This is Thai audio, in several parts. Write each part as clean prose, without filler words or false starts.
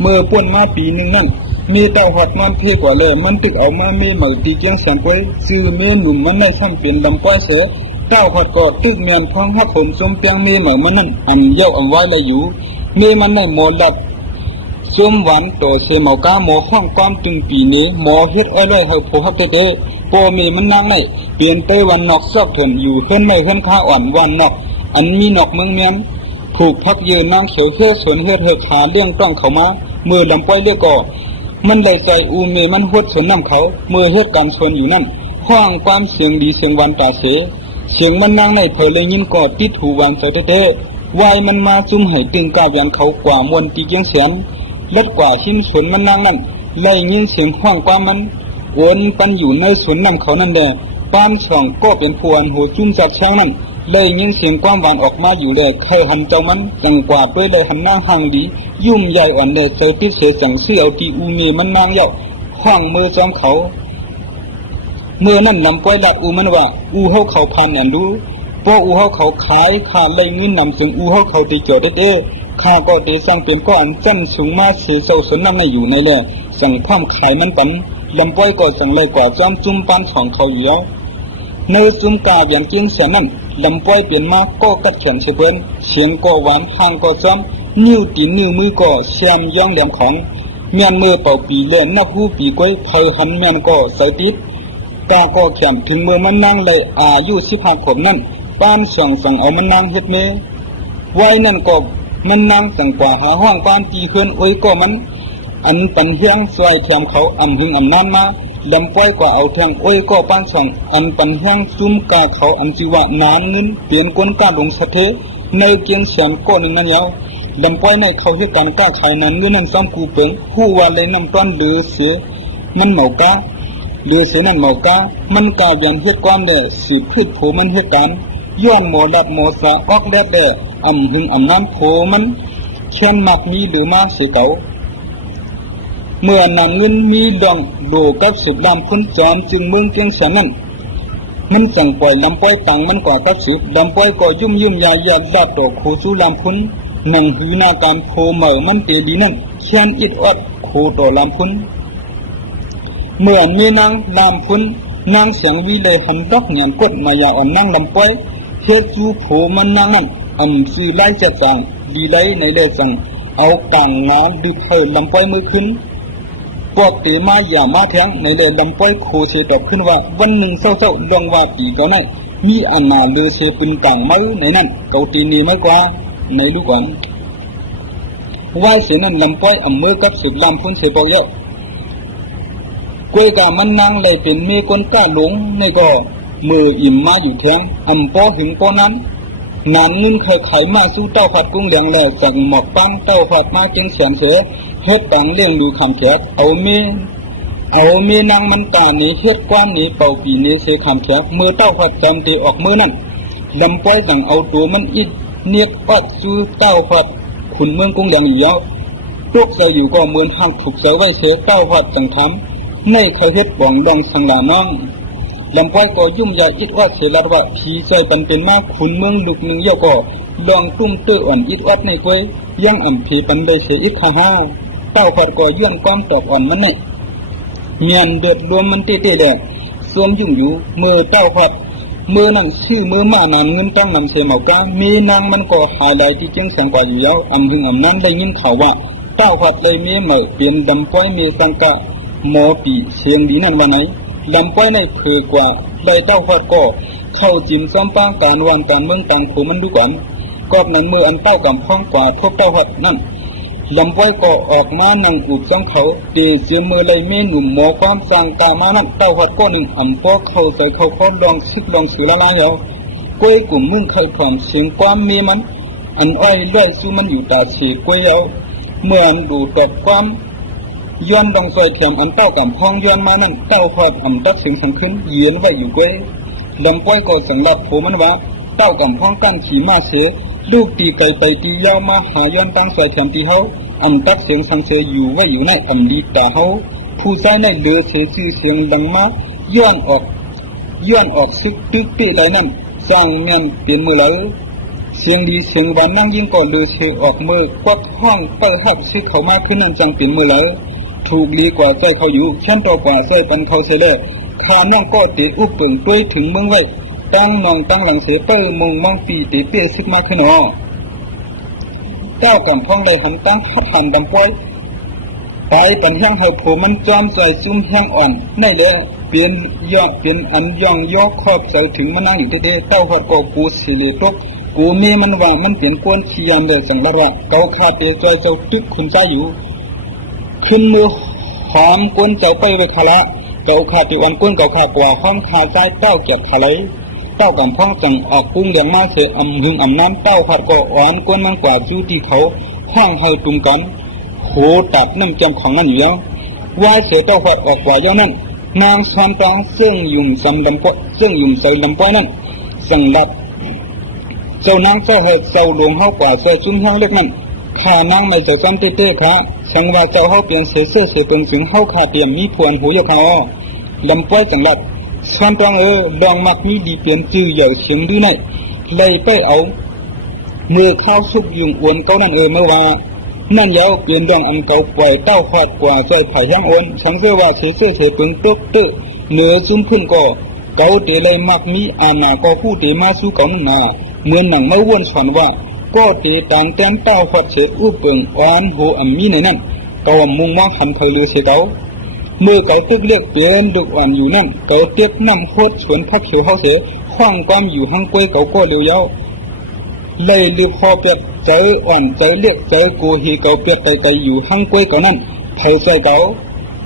เมื่อป่วนมาปีหนึ่งนั่นมีเต่าหอดมันเพียกว่าเลยมันตึกเอามามีเหมือตีเจียงแสงก้อยซื้อเมหนุ่มมันได้ซ้ำเปลี่ยนลำก้อยเสือเต่าหอดก็ตึกเมียนพ้องหักผมสมเปียงมีเหมือมันนั่นเย้าไว้เลยอยู่มีมันได้หมอดับส้มหวานโตเสมากาหมอห้องความตึงปีนี้หมอเฮ็ดไอ้ไรเฮาผู้ฮับเต้โปมีมันนางไหนเปลี่ยนไปวันนอกซอกถนอยู่เฮือนไม่เฮือนข้าอ่อนวันนอกอันมีนอกเมืองเมียนผูกพักยืนนางเขียวเฮือสวนเฮือเธอขาเลี้ยงต้องเขามาเมื่อลำป้อยเลี้ยก่อมันได้ใจอูเมมันหดสวนน้ำเขาเมื่อเฮ็ดการชวนอยู่นั่นห้องความเสียงดีเสียงวันตาเสียงมันนางในเผยเลยยินกอดติดหูวันเต้วายมันมาจุ่มให้ตึงกาบยันเขากว่ามวนตีเกียงเสียนเล็ดกว่าชิ้นสวนมันนางนั่นเลยยินเสียงห้องความมันโอนปันอยู่ในสวนน้ำเขานั่นแดงป้านช่องก็เป็นพวนหัวจุ่มจากแช่งนั่นเลยยินเสียงความหวานออกมาอยู่เลยใครหันเจ้ามันจังกว่าด้วยเลยหันหน้าห่างดียุ่มใหญ่อ่อนเลยเจอติดเสียจังเสียวที่อูมีมันนางเย้าห้องมือจอมเขาเมื่อนั่นนำก้อยละอูมันว่าอูเฮาเขาพันอย่างรู้พออูเฮาเขาขายขาดเลยเงินนำถึงอูเฮาเขาตีเกี่ยวได้ข้าก็ตีสร้างเป็นก้อนจันสูงมาเสียเศร้าสนน้ำในอยู่ในแหล่สั่งพร่ำขายมันปันลำป้อยก็สั่งเลยกว่าจอมจุ่มปันของเขาอยู่แล้วในจุ่มกาอย่างเกียงเสียนั่นลำป้อยเปลี่ยนมาก็กัดแขนเชเปิ้นเสียงก็หวานห่างก็จอมนิ้วตีนนิ้วมือก็แชมย่องแหลมของเมียนมือเป่าปีเล่นนับหูปีก้อยเพอหันเมียนก็ใส่ติดตาก็แขมถึงมือมันนั่งเลยอายุ15 ขวบนั่นป้านสั่งเอามันนั่งเฮ็ดเมไว้นั่นก็มันนั่งสั่งกว่าหาห้องป้านตีเพื่อนโอ้ยก็มันอันปันเฮียงสวยแถมเขาหึงน้ำมาลำป้อยกว่าเอาแทงโอ้ยก็ป้านสั่งอันปันเฮียงซุ่มกาเขาจิวะนานเงินเปลี่ยนก้นก้าลงสะเทในเกียงเสียนก็หนึ่งนั่นยาวลำป้อยในเขาเฮ็ดการก้าขายนั้นเงินนั้นซ้ำกูเปิงผู้ว่าเลยน้ำต้นหรือเสือมันเหมากาเรือเสนันเมากามันกายันเฮ็ดความเด้สืบพืชโผมันเฮ็ดการย้อนหมอดัดหมอสะออกแดดแดหึงน้ำโผมันเขียนมักมีหรือมาเสียเก่าเมื่อนำเงินมีดองโดกับสุดลำพ้นจอมจึงเมืองเกียงแสนนั่นมันจังปล่อยลำป้อยตังมันกว่ากับสุดลำป้อยก็ยุ่มยายาดาดอกโคสู้ลำพ้นนังหือนาการโผเหม่อมันเตดีนั่นเขียนอิดอัดโคต่อลำพ้นเมื่อมีนางลำพ้นนางเสียงวิเลยหันดอกเงียนกดมายาอ่อนนางลำป้อยเฮ็ดจูโผมันนางนั่นซื้อไล่จัดสั่งดีไล่ในเดือนสั่งเอาต่างน้ำดึกเฮลำป้อยมือขึ้นพวกเตมาอย่ามาแทงในเดือนลำป้อยโคเสดอกขึ้นว่าวันหนึ่งเศร้าลองว่าปีก็ได้มีอันนาเลือเสปืนต่างมือในนั้นเกาตีนีไม่กว่าในลูกก่อนว่าเสนั้นลำป้อยมือกับสึกลำพ้นเสบอกเยอะกวยกามันนางเลยเป็นเมก้นก้าหลงในก็มืออิ่มมาอยู่แทงปอถึงปอนั้นนานเงินเคยขายมาสู้เต้าผัดกุ้งเหลียงเลยจากหมอกปังเต้าผัดมาเก่งแสนเสือเฮ็ดตังเลี้ยงดูคำแขกเอาเมนางมันตานี้เฮ็ดความนี้เป่าปีนี้เสคำแขกมือเต้าผัดจำตีออกมือนั่นลำป้อยต่างเอาตัวมันอิดเนียดปัดสู้เต้าผัดขุนเมืองกุ้งเหลียงอยู่แล้วลูกเสืออยู่ก็เหมือนห้างถูกเสือไว้เสือเต้าผัดต่างทำในใครเฮ็ดบ่องดังสังหลาน้องลำป้อยก็ยุ่มยาอิดวัดเสลัดว่าผีใจเป็นมากขุนเมืองลูกหนึ่งเยาก็ลองตุ้มเตื้ออ่อนอิดวัดในกวยยังผีปันเลยเสียอิดข้าห้าวเต้าผัดก็ย้อนก้อนตอกอ่อนมันเนี่ยเมียนเดือดรวมมันเตะแดกสวมยุ่งอยู่มือเต้าผัดมือนั่งชื่อมือมานานเงินต้องนำเสมากามีนางมันก็หายไหลที่จึงสังกว่าอยู่แล้วหึงนั้นได้ยินข่าวว่าเต้าผัดเลยมีเหมือเปลี่ยนลำป้อยมีสังกะหมอปีเสียงดีนั่นวันไหนลำป้อยในเผือกว่าเลยเต้าพัดก็เข้าจิ้มซ้ำป้างการวันการเมืองต่างผูมันดูก่อนกอบนั้นเมื่ออันเต้ากำพ้องกว่าทบเต้าพัดนั่นลำป้อยก็ออกมานั่งอุบจ้องเขาเตะเจียมือเลยเมหนุ่มหมอความสร้างตามานั่นเต้าพัดก็หนึ่งพอเข้าใส่เขาคอลองซิกลองสือละลายเอากล้วยกลุ่มมุ่งเคยพร้อมเสียงความมีมันอันอ้อยเลื่อยสู้มันอยู่ตาเสียกล้วยเอาเมื่อดูตบความย้อนดองซอยเทียมอันเต้ากับพ้องย้อนมานั่นเต้าพอดตัดเสียงสังขึ้นเยือนไว้อยู่กวยลำป้อยก็สังลับโผมันว่าเต้ากับพ้องกั้นขี่มาเสือลูกตีไก่ไปตียาวมาหาย้อนตั้งซอยเทียมตีเขาตัดเสียงสังเสืออยู่ไว้อยู่ในดีตาเขาผู้ใช้ในเลือเสือชื่อเสียงดังมาย้อนออกซึกตึกปีไรนั่นสร้างแม่นเปลี่ยนมือเลย เสียงดีเสียงหวานนั่งยิ่งก่อนดูเชออกมือกวักห้องเปิดหักซึกเขามากขึ้นนั่นจังเป็นมือแล้วถูกลีกว่าใจเขาอยู่ชั้นต่อกว่าใจปันเขาเสเลทาน้องก็ตีอุบเปิงด้วยถึงเมืองไว้ตั้งนองตั้งหลังเสเปิ้มงมองปีตีเปี้ยซึกมากขึ้นอ๋อเจ้ากำพ้องเลยหันตั้งหัดหันดำป้อยไปปันแห้งเฮาโผมันจอมใจซุ่มแห้งอ่อนในเลยเปลี่ยนยอดเปลี่ยนอันย่องยอกครอบใจถึงมานั่งอยู่เด้เต้าหัดก็กูสิเลตกกูมีมันว่ามันเปลี่ยนกวนขี้ยามเลยสังละระเกาคาเตใจเจ้าตึกคุณใจอยู่ขึ้นมือหอมกวนเจ้าไปไว้คาละเจ้าคาติวันกวนเก่าคากว่าห้องคาใจเต้าเกียรคาเลยเต้ากำพ้องจังออกกุ้งเลี้ยงมาเสียอำหึงอำน้ำเต้าหัดก็อ่อนกวนมันกว่าจู้ที่เขาห้องเฮาตุ่มกันโหตัดน้ำจำของนั่นอยู่แล้วว่าเสียเต้าหัดออกกว่าเย้านั่นนางซ้ำตองซึ่งยุ่งซ้ำลำปอซึ่งยุ่งใส่ลำปอนั่นสังลัดเจ้านางเจ้าเหตุเจ้าหลวงเฮากว่าเสียจุ้มห้องเล็กนั่นข้านางไม่เจ้าจำเต้ๆพระสังว่าเจ้าเฮาเปลี่ยนเสียเสื้อเสียเปิงถึงเฮาขาเตรียมมีพวนหูยกเขาลำปอสังลัดซ้ำตองดองมักมีดีเปลี่ยนจื้อใหญ่เฉียงดื้อในเลยไปเอามือเข้าซุกยุ่งอวนเก้านั่นเมื่อว่านั่นยาวเปลี่ยนดองอันเก่าปล่อยเต้าขอดกว่าใจไผ่ย่างโอนสังเกตว่าเสื้อเปิงตุ๊กตื้อเหนือจุ้มขึ้นก็เก่าเตะเลยมักมีอาณาก็ผู้เตะมาสู้เก่านั่นนาเหมือนหนังเมื่อวนสอนว่าก็เตะต่างแต้มเต้าขอดเฉดอุเปิงอ่อนโหอันมีในนั้นก็มุ่งมองหันเผยลือเสียเก่าเมื่อเก่าตึกเรียกเปลี่ยนดุอ่อนอยู่นั่นเก่าเตียบน้ำโคตรสวนพักเขียวเขาเสียข้องก้อมอยู่ห้างกล้วยเก่าก็เลี้ยวยาวเลยลือพอเปียกเจออ่อนเจอเรียกเจอกูฮีเก่าเปียกไกลๆอยู่ห้างกล้วยเก่านั่นเผยใส่เก่า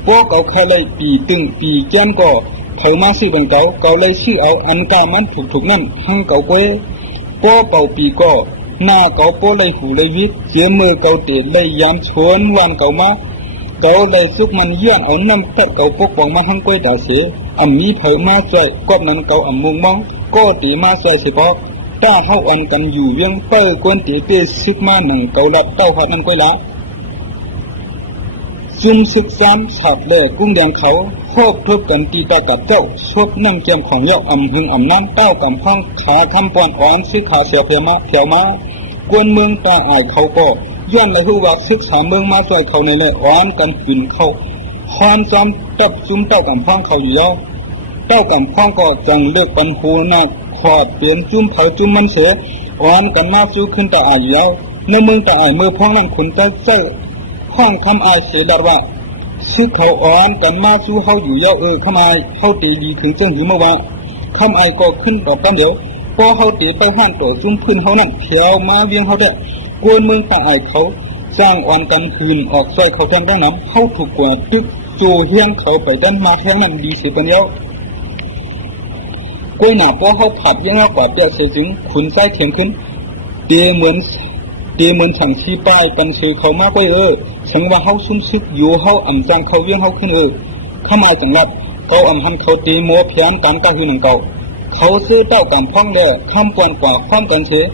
พวกเก่าใครเลยปีตึงปีแก้มก็เผยมาซื้อเป็นเก่าเลยชื่อเอาอันกามันถูกนั่นห้างเก่ากล้วยพวกเก่าปีก็หน้าเก่าโป้เลยหูเลยวิทเจียมือเก่าเตะเลยยามชวนวันเก่ามาเก่าเลยซุกมันเยื่อนเอาน้ำตัดเก่าปกป้องมาห้างกล้วยด่าเสียอ่ำมีเผยมาใส่กอบนั้นเก่าอ่ำมุงมองก็ตีมาใส่สิพอถ้าเฮาอันกันอยู่เวียงเปิ้กวนตีเป้ซึกมาหนังเกาลัดเต้าหัดนั่นก้อยละซุ่มซึกซ้ำฉับแหล่กุ้งแดงเขาโคบทุบกันตีตากัดเจ้าชบน้ำเกียมของเย้าอ่ำหึงอ่ำน้ำเต้ากำพังขาคำปอนอ่อนซึกขาเสียเพียมาแถวมากวนเมืองตาอายเขาก็ย้อนเลยหูว่าซึกษาเมืองมาช่วยเขาในเลยอ่อนกันขึ้นเขาคอนซ้อมตับซุ่มเต้ากำพังเขาอยู่เย้าเต้ากำพังก็จังเลือกปันหูหน้าขอดเปลี่ยนจุ้มเผาจุ้มมันเสียอ่อนกันมาสู้ขึ้นแต่อายอยู่แล้วในเมืองแต่อายมือพ้องนั่นคนใจเจ้าห้องคำอายเสียดว่าซื้อเขาอ่อนกันมาสู้เขาอยู่เย้าคำอายเขาตีดีถึงเจ้าหิวเมื่อวานคำอายก็ขึ้นต่อกันเดี๋ยวพอเขาตีไปห้านตัวจุ้มพื้นเขานั่นเถียวมาเวียงเขาได้กวนเมืองแต่อายเขาสร้างอ่อนกันคืนออกใส่เขาแทงได้น้ำเขาถูกกว่าตึกจูเฮียงเขาไปด้านมาแทงนั่นดีเสียกันเดียวกล้วยหนาพอเขาผัดยังมากกว่าเปียกเสียจึงขุนไส้เถียงขึ้นเตียเหมือนฉังที่ป้ายปันซื้อเขามากกว่าฉันว่าเขาซุ่มซึกอยู่เขาอ่ำจังเขาเวียงเขาขึ้นถ้ามาจังหวัดเขาอ่ำหันเขาตีโมเพียนการกาหือหนังเก่าเขาซื้อเต้ากำพ้องเด้อข้ามปวนกว่าข้ามกันเสีย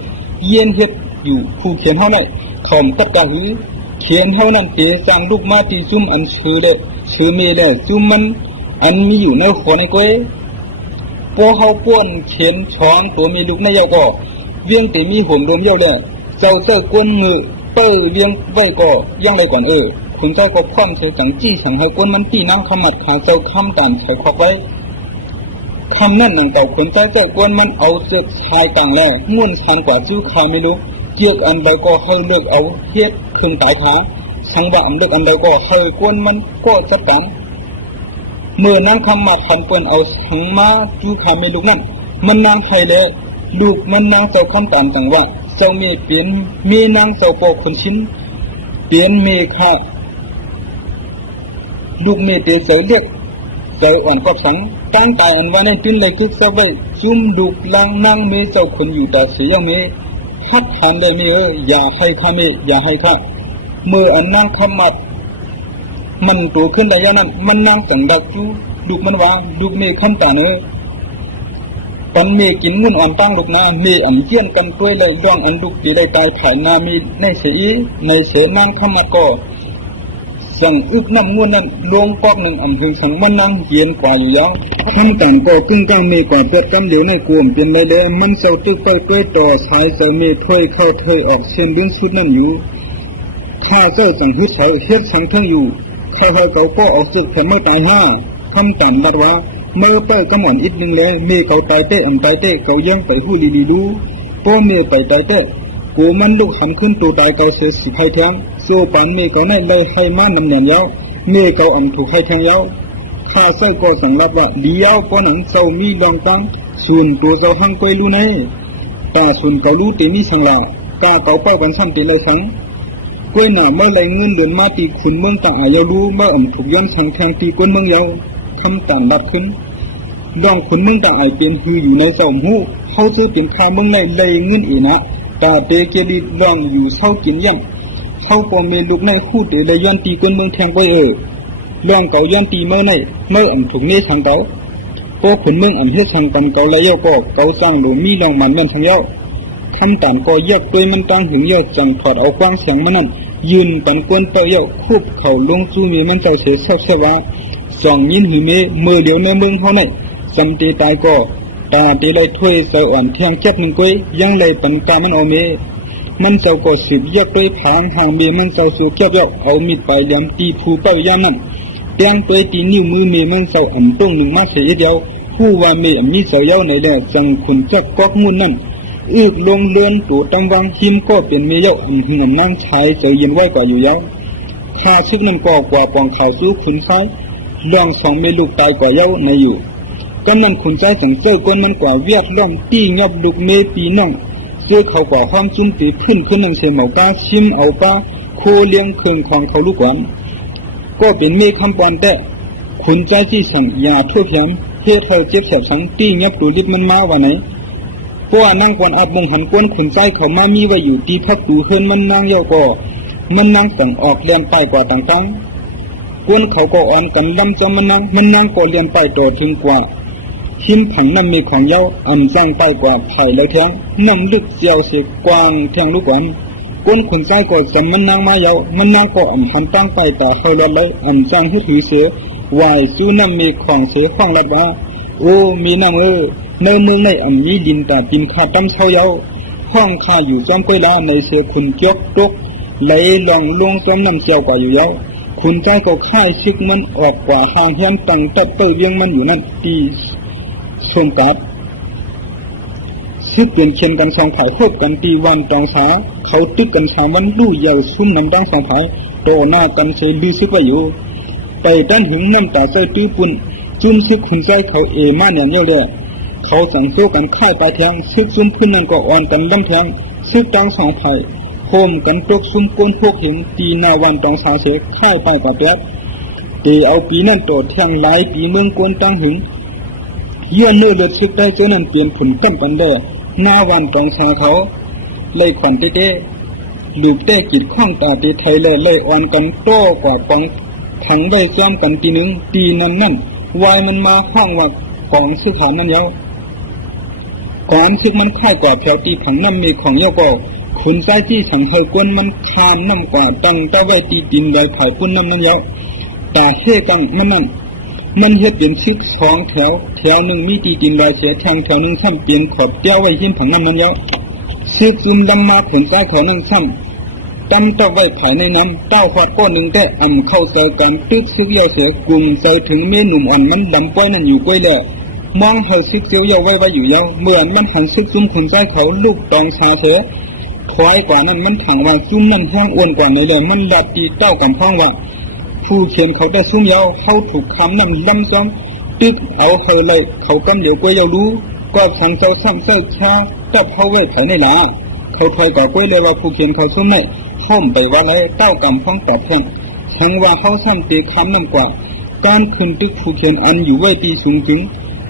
เย็นเฮ็ดอยู่ผู้เขียนเขาได้ขอมตัดกาหือเขียนเขานั่นเตะสร้างลูกมาตีจุ่มอันชื่อเด้อชื่อเมเด้อจุ่มมันอันมีอยู่ในหัวในก้อยพวกเขาป้วนเขียนช้องตัวมีลูกในเยาก็เวียงแต่มีห่มรวมเยาเลยเจ้ากวนมือเปิ้เวียงไว้ก็ยังไรก่อนคุณเจ้าก็คว่ำเธอสังจี้สังให้กวนมันตีนั่งขมัดขาเจ้าคำการไขคอกไว้คำนั่นหนังเก่าคุณเจ้ากวนมันเอาเสื้อชายกลางแล่ง่วนชันกว่าชื่อขาไม่รู้เกี่ยกอันใดก็ให้เลือกเอาเฮ็ดเครื่องตายขาสังว่าอันเลือกอันใดก็ให้กวนมันก็จัดการเมื่อนางคำมาขันเปิ้นเอาสังมาจูขาไม่ลูกนั่นมันนางไทยเลยลูกมันนางเจ้าคำตามจังว่าเจ้าเมเปลี่ยนมีนางเจ้าปอคนชิ้นเปลี่ยนเมฆะลูกเมเตเสือเรียกเจ้าอ่อนกอบสังตั้งตายอันว่าในตื้นเลยคิดเสไว้จุ่มลูกลางนางเมเจ้าคนอยู่แต่เสียเมฮัดหันเลยเมอย่าให้ข้าเมอย่าให้ข้าเมื่ออันนางคำมัดมันตัวขึ้นได้ยังนั้นมันนั่งจังดักจูลูกมันว่าลูกเมย์คำตาเนอตอนเมย์กินงุ่นอ่อนตั้งลูกนาเมย์อันเยี่ยนกันด้วยเลยร่องอันลูกตีได้ตายขายนามีในเสียในเสนั่งคำมัดก็ สั่งอึกน้ำงวนนั้นลงกอกหนึ่งอันหึงสังมันนั่งเย็นกว่าอยู่ยาวทำการก่อกุ้งก้างเมกว่าเปิดกำเดียวในกลุ่มเป็นไรเด้มันเศร้าตึกไปเกยต่อสายเศร้าเมถอยเข้าถอยออกเส้นดึงสุดนั่นอยู่ข้าเจ้าสั่งฮึดเขาเฮ็ดสังทั้งอยู่ข้าเฮาเก่าก็ออกศึกแผ่เมื่อตายห้าทำการบัดว่าเมื่อเปิดกระหม่อนอีกหนึ่งเลยเมเขาตายเตะอันตายเตะเขายังไปหู้ดีๆดูป้อเมไปตายเตะกูมันลูกหำขึ้นตัวตายเก่าเสียสิบให้แทงโซปันเมเขาในเลยให้มานำเนียนยาวเมเขาอันถูกให้แทงยาวข้าเจ้าก็สั่งรับว่าเดียวป้อหนังเศร้ามีลองตังส่วนตัวเจ้าหังกวยรู้ในแต่ส่วนเก่ารู้ตีมีสังละกาเก่าเป้ากันซ้ำตีเลยสังกวยหนาเมื่อไรเงินเดือนมาตีขุนเมืองตาอายารู้เมื่ออ่ำถูกย้อนสังแทงตีก้นเมืองยาวทำการรับขึ้นดองขุนเมืองตาอายเป็นฮืออยู่ในเสาหูเขาซื้อเป็นข้าเมืองในเลยเงินอีนะตาเตเกลีดองอยู่เศร้ากินย่ำเขาปอมเมลูกในคู่เตเลยย้อนตีก้นเมืองแทงไว้ลองเก่าย้อนตีเมื่อในเมื่ออ่ำถูกเนทางเก่าพวกขุนเมืองอ่ำเฮ็ดทางกันเก่าเลยย่อก็เก่าจังหลมีลองมันแม่นทางย่อทำตานก็แยกตัวมันตั้งหึงเยอะจังถอดเอากว้างเสียงมันนั่นยืนปันกวนเตาเยาคูบเข่าลงสู้มีมันใจเสียเศร้าเสวะสองยินหือเมมือเดียวในเมืองเขาในจำตีตายก็ตาตีเลยถ้วยเสอ่อนเทียงเจ็บหนึ่งก้อยยังเลยปันกามันเอาเมมันเจ้าก็สืบแยกด้วยผางห่างเมมันเจ้าสู่เก็บเยาเอามีดไปยำตีผูเป้าย่างน้ำเตียงตัวตีนิ้วมือเมมันเจ้าอ่ำต้งหนึ่งมาเสียเดียวผู้ว่าเมอ่ำมีเสาเย้าในแดดจังขุนจักก๊อกมุ่นนั่นอึกลงเลือนตัวตั้งวางหิมก็เป็นเมเย้าอันหึงอันนั่งชายเจอเย็นไว้กว่าอยู่ยาวข้าซึกนั่นก็กว่าปองข่าวสู้ขุนซ้ายลองสองเมลูกตายกว่าเย้าในอยู่กำนันขุนใจสังเจอก้นมันกว่าเวียดล้อมตีงับลูกเมปีน้องเสื้อเขากว่าห้องจุ้มตีขึ้นหนึ่งเสียเหมาป้าชิมเอาป้าโคเลี้ยงเครื่องของเขาลูกหวานก็เป็นเมคำปอนแต่ขุนใจที่สั่งอย่าทั่วเพียงเฮ็ดให้เจ็บแสบสังตีงับตัวลิบมันมาว่าไหนเพราะว่านั่งกวนอับมงหันก้นขุนใจเขามามีไว้อยู่ตีพักตูเฮินมันนั่งเยาก็มันนั่งแต่งออกเลียนไปกว่าต่างๆก้นเขาก็อ่อนกันลำจะมันนั่งก็เลียนไปต่อถึงกว่าหิมผังน้ำมีของเย้าอ่ำจ้างไปกว่าไผ่เลยแทงน้ำลึกเจียวเสียกวางแทงลูกหวานก้นขุนใจก็จำมันนั่งมาเย้ามันนั่งก็อ่ำหันตั้งไปแต่เขาเลียนเลยอ่ำจ้างให้ถือเสือวายสู้น้ำมีของเสือข้องลัดว่าโอ้มีน้ำในเมืองในอ่ำมีดินแต่ปินขาตั้มเช่าเย้าห้องข้าอยู่จำก้อยลาในเสือขุนจกตกไหลลองลงจำน้ำเจียวกว่าอยู่เย้าขุนใจก็ค่ายซึกมันออกกว่าห่างเฮียนตั้งแต่เตยเลี้ยงมันอยู่นั่นตีชมตัดซึกเปลี่ยนเชียนกันสองผายควบกันตีวันตองสาเขาตึกกันสามวันลู่เยาวซุ่มน้ำดังสองผายโตหน้ากันเชยลือซึกไว้อยู่ไปด้านหึงน้ำตาเจ้าตื้อปุ่นจุนซึกขุนใจเขามาเนี่ยเยอะเลยเขาสั่งเสี้ยวกันค่ายปลายแทงซึกซุ่มขึ้นนั่นก็อ่อนกันลำแทงซึกดังสองผายโคมกันตกซุ่มก้นพวกเห็นตีหน้าวันตองสาเสกค่ายไปกับแป๊บตีเอาปีนั่นโตแทงหลายปีเมืองก้นตั้งหึงเยื่อเนื้อเลือดซึกได้เจ้านั่นเปลี่ยนผุนตั้มปันเดอหน้าวันตองสาเขาเลยขวัญเต้หลืบเต้กิดข้องตาตีไทยเลยอ่อนกันโต้กว่าปองขังไว้จ้ำกันตีหนึ่งตีนั่นวายมันมาห้องว่ากองซึกฐานนั่นเย้าก่อนซึกมันค่ายกว่าแถวตีขังน้ำมีของเย้าก็ขุนใจที่สังเฮกวนมันคานน้ำกว่าตั้งเต้าไว้ตีดินใหญ่เผาปุ้นน้ำนั่นเย้าแต่เฮ่กังมันนั่นมันเฮ็ดเป็นซึกสองแถวหนึ่งมีตีดินลายเสียแทงแถวหนึ่งซ้ำเปลี่ยนขอบเตี้ยวไว้หินผังน้ำนั่นเย้าซึกซุ่มดำมาผลใจของนั่งซ้ำตั้มเต้าไว้ภายในน้ำเต้าขวดก้อนหนึ่งแต่อ่ำเข้าเจอกันตึกซึกเย้าเสียกลุ่มเจอถึงเมหนุ่มอ่อนมันดำป้อยนั่นอยู่ก้อยเลยมองเฮซึกเจียวเย้าไว้อยู่เย้าเหมือนมันหันซึกซุ่มขนใจเขาลูกตองชาเถอะควายกว่านั้นมันถังว่าซุ่มนั่นห้างอ้วนกว่าในเลยมันดัดตีเต้ากำพ้องว่าผู้เขียนเขาได้ซุ่มเย้าเขาถูกคำนั่นล้ำซ้ำตึกเอาเฮเลยเขากำเดี๋ยวก้อยเย้ารู้ก็สังเจ้าซ้ำเจ้าชาจับเขาไว้ไถในหลาเขาถอยกับก้อยเลยว่าผู้เขียนเขาซุ่มไม่ห้อมไปว่าไรเต้ากำพ้องตอบแทนทั้งว่าเขาซ้ำตีคำนั่นกว่าการขึ้นตึกผู้เขียนอันอยู่ไว้ตีสูงถึง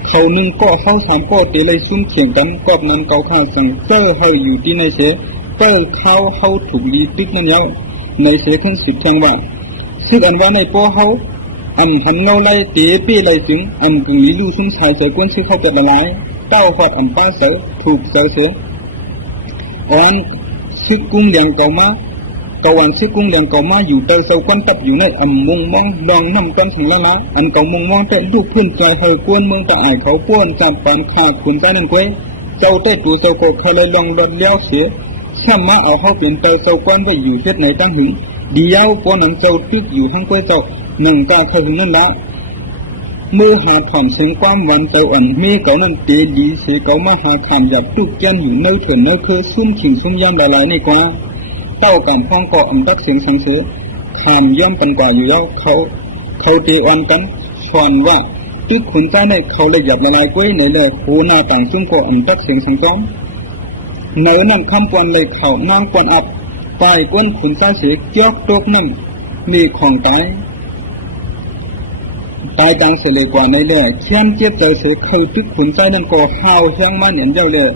เขาหนึ่งก็เขาสามก็เตะเลยซุ่มเขียงกันกอบนั้นเกาข้าสั่งเจ้าให้อยู่ที่ในเสเจ้าเขาถูกลีตึกนั่นเย้าในเสขึ้นสิบแทงว่าซึ่งอันว่าในป้อเขาอันหันเงาไล่เตะปี้ไล่ถึงอันกึ่งลีลู่ซุ่มชายเสือก้นซึ่งเขาจะละลายเต้าหอดอันป้าเสือถูกเสืออ่อนซึกกุ้งเลี้ยงเก่ามา ตะวันซึกกุ้งแดงเก่ามาอยู่เตาเสาควันตับอยู่ในมุงมองดองน้ำกันถึงละอันเก่ามุงมองแต่ลูกพื้นใจเฮากวนเมืองตะอายเขาป้วนจำปานขาดขุนใจนั่นก้วยเจ้าเต้ตูเจ้าโกใครเลยลองรถเลี้ยวเสียช่ำมาเอาเขาเปลี่ยนเตาเสาควันไว้อยู่เจ็ดไหนตั้งหึงดียาวป้วนนั้นเจ้าตึกอยู่ห้างก้วยเจ้าหนึ่งตาใครหึงนั่นละมือหาผ่อนเสียงความวันเตาอันมีเก่านั้นเตดีเสียเก่ามาหาขามหยับตุกยันอยู่เนื้อเถื่อนเนื้อคือซุ่มขิงซุ่มย่ำหลายๆนี่กว่าเต้ากันพ้องเกาะอันตักเสียงสังเสือขามย่ำกันกว่าอยู่แล้วเขาตีอ่อนกันสอนว่าตึกขุนใจในเขาเลยหยับละลายก้วยในเลยหูหน้าต่างซุ่มเกาะอันตักเสียงสังก้อมเนื้อนั่นคำปวนเลยเขานางปวนอับปลายก้นขุนใจเสียเกี่ยวตกนั่นมีของตายจังเสลกว่าในเล่เขียนเจ็ดเจอเสือเขาตึกขุนใจนั่นก็ห้าวแห้งมาเหนียนเจ้าเลย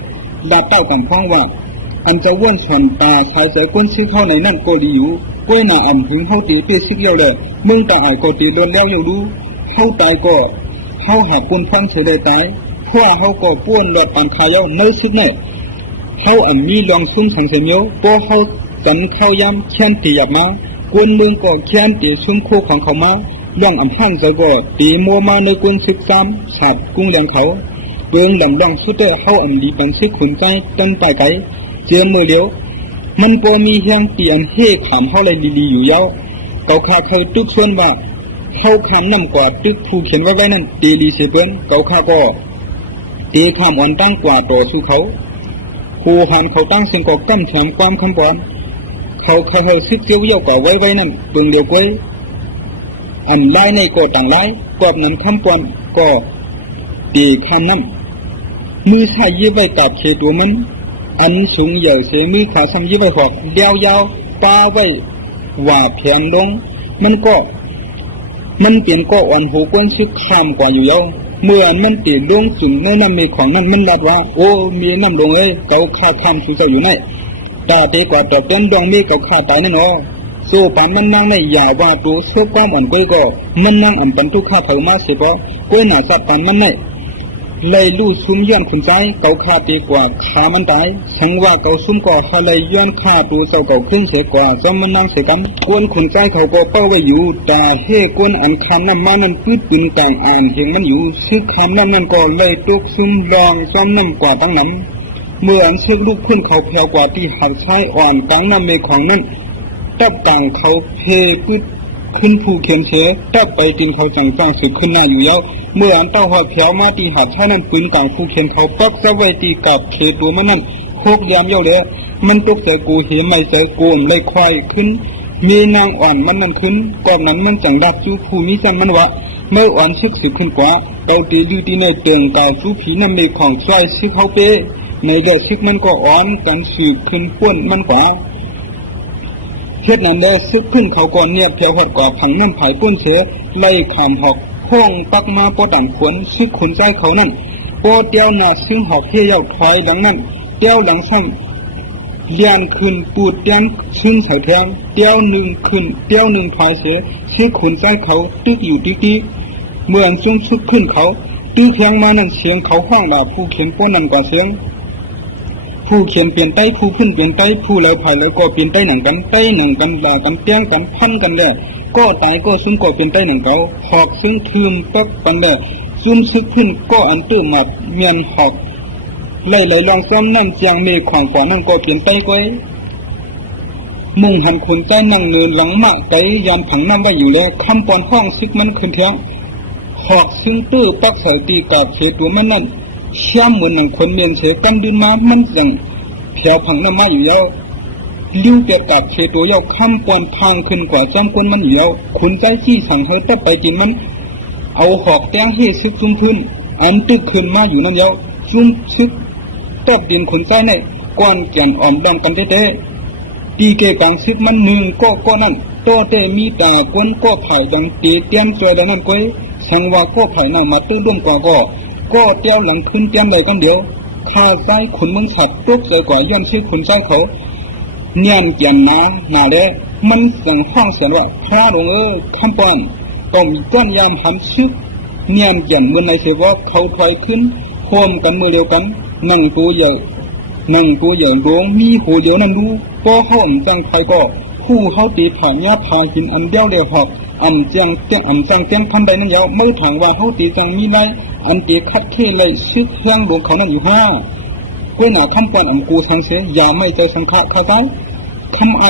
ดาเต้ากันพ้องว่าอันจะว่นฉันตาชายเสือก้นชื่อเข้าในนั่นก็ดีอยู่ก้วยหน้าอ่ำถึงเข้าตีเปี้ยชิกเยาเลยมึงตาอายก็ตีโดนแล้วยังรู้เข้าตายก็เข้าหาปุ่นฟังเสลตายเพราะเขาก็ป้วนแบบปันขายเอาเนื้อชิดเนี่ยเขาอันมีลองซุ่มสังเสมียวพอเขากันเข้าย้ำเขียนตีหยับมากวนเมืองก็เขียนตีซุ่มคู่ของเขามาเรื่องอันห้างจะก็ตีมัวมาในกวนศึกซ้ำขาดกุ้งแดงเขาเปลืองดำดองสุดเตอเขาอันดีกันซึกขุนใจต้นปลายไก่เจียมมือเดียวมันพอมีเฮียงเตียนเฮ่ขามเขาเลยดีๆอยู่เย้าเขาขาเคยตึกส่วนว่าเขาขามน้ำกว่าตึกผู้เขียนไว้นั่นตีดีเสียเปิ้นเขาขาก็ตีขามอ่อนตั้งกว่าต่อสู้เขาผู้หันเขาตั้งเสียงกอกตั้มแฉมความคำบอลเขาเคยซึกเจียวเย้ากว่าไว้นั่นเปลืองเดียวก้วยอันไล่ในก็ต่างไล่กอบนั้นคำปวนก็ตีขันน้ำมือชายยื้อไว้กับเชตัวมันอันสูงใหญ่เสียมือขาซ้ำยื้อไว้หอกเดียวยาวป้าไว้ว่าเพียงลงมันเปลี่ยนก็อ่อนหูก้นซึกข้ามกว่าอยู่เยาเมื่อมันเปลี่ยนลงจุ่มในน้ำมีของนั้นมันรัดว่าโอ้มีน้ำลงเอ้ยเกาขาข้ามสู่เจ้าอยู่ไหนตาเตกว่าแต่เป็นดองมีเกาขาตายนั่นอ๋อสู้ปันมันนั่งในใหญ่ว่าตัวเสื้อความอ่อนก้อยก็มันนั่งอันเป็นทุกข้าเผามาเสียก็ก้อยหนาสัตว์ปันมันในเลยลู่ซุ้มย้อนขุนใจเกาขาตีกว่าขามันตายฉันว่าเกาซุ้มก่อฮาเลยย้อนขาตัวเจ้าเกาขึ้นเสียกว่าจำมันนั่งเสียกันกวนขุนใจเขาก็เป้าไว้อยู่แต่เฮ่กวนอันคันน้ำมันนั่นปื้ดปืนต่างอ่านเห็นมันอยู่ซึกคำนั่นก็เลยตุกซุ้มลองจำน้ำกว่าตั้งนั้นเมื่ออันซึกลูกขึ้นเขาแผ่วกว่าที่หัดใช้อ่อนตั้งน้ำเมฆของนั้นตับกลางเขาเพกุดขึ้นผู้เขียนเชตับไปตินเขาจังจ้างสึกขึ้นหน้าอยู่เย้าเมื่ออันเต้าหอดแถวมาตีหัดใช้นั่นปืนกลางผู้เขียนเขาปักจะไว้ตีกับเขตัวมันนั่นโคกยามเย้าเลยมันตกใจกูเห็นไม่ใจกูเลยควายขึ้นมีนางอ่อนมันนั่นขึ้นก่อนนั้นมันจังดับจูผู้มิจันมันวะเมื่ออ่อนซึกสึกขึ้นกว่าเต้าตีดูตีในเตืองกาวจูผีนั่นมีของช่วยซึกเขาเป้ในเดือดซึกมันก็อ่อนกันสืบขึ้นป้วนมันกว่าเฮ็ดนั้นได้ซึกขึ้นเขาก่อนเนี่ยแถวหอดกว่าผังน้ำไผ่ปุ้นเสไล่ขามหอกห้องปักมาปอดันขวนซึกขุนใจเขานั่นปอเตียวหน้าซึ่งหอกเที่ยวถอยดังนั้นเตียวหลังซ้ำเลียนขึ้นปูดยันซึ่งใส่แทงเตียวหนึ่งขึ้นเตียวหนึ่งถอยเสซึกขุนใจเขาตึกอยู่ติ๊กเมื่อซึ่งซึกขึ้นเขาตื้อแทงมานั่นเสียงเขาห้องด่าผู้เขียนป้นนั่นกว่าเสียงผู้เขียนเปลี่ยนไต้ผู้ขึ้นเปลี่ยนไต้ผู้เลยภายเลยก็เปลี่ยนไต้หนังกันไต้หนังกันลากันเตี้ยงกันพันกันแล้วก็ตายก็ซุ้มก็เปลี่ยนไต้หนังเก่าหอกซึ่งทืมปักปันแล้วซุ่มซึกขึ้นก็อันตื้อหมัดเมียนหอกไล่ลองซ้ำนั่นเจียงเมฆของฝานั่นก็เปลี่ยนไต้ก้อยมุ่งหันขุนใต้นั่งเนินหลังมะไก่ยันผังน้ำไว้อยู่แล้วคำปอนห้องซึกมันขึ้นเทียงหอกซึ่งตื้อปักใส่ตีกับเขตัวมันนั่นเชี่ยมเหมือนหนังคนเมียนเสกันดินมามันอย่างแถวผังน้ำมาอยู่แล้วลิ้วเกี่ยวกับเขตัวเย้าคำปอนทางขึ้นกว่าจำคนมันอยู่แล้วขุนใจที่สั่งให้ตัดไปกินมันเอาหอกแตงเฮซึกซุ่มพื้นอันตึกขึ้นมาอยู่นั่นเย้าซุ่มซึกตับดินขุนใจในก้อนแก่นอ่อนดองกันเต้ตีเกกังซึกมันหนึ่งก็นั่นโตเตมีตาก้นก็ไผ่ดังเตเตียมจอยดังนั้นก้อยสังว่าก็ไผ่นำมาตื้อร่วมกว่าก็เตี้ยวหลังพื้นเตี้ยมใดกันเดียวข้าใจขุนมึงฉัดตุกเลยกว่าย้อนชื่อขุนใจเขาเนียนเกียนหนาเด้มันสั่งห้องเสียงว่าพระหลวงคำปอนก็มีก้อนยามหันชึกเนียนเกียนเมื่อในเสวะเขาถอยขึ้นโฮมกันมือเดียวกันนั่งตัวใหญ่ร้วงมีหูเดียวนั่นรู้ก็ห้อมจังใครก็ ผู้เขาตีผ่านยาพาหินอันเดียวเดียวหอกอ่ำเจียงเตียงอ่ำจังเตียงพันใดนั้นยาวเมื่อถางว่าเขาตีจังมีไรอันตีคัดเทเลยซึกเครื่องหลวงเขานั้นอยู่ห้าก้วยหนาคำปอนอ่ำกูทางเสียอย่าไม่ใจสังฆะข้าใจคำไอ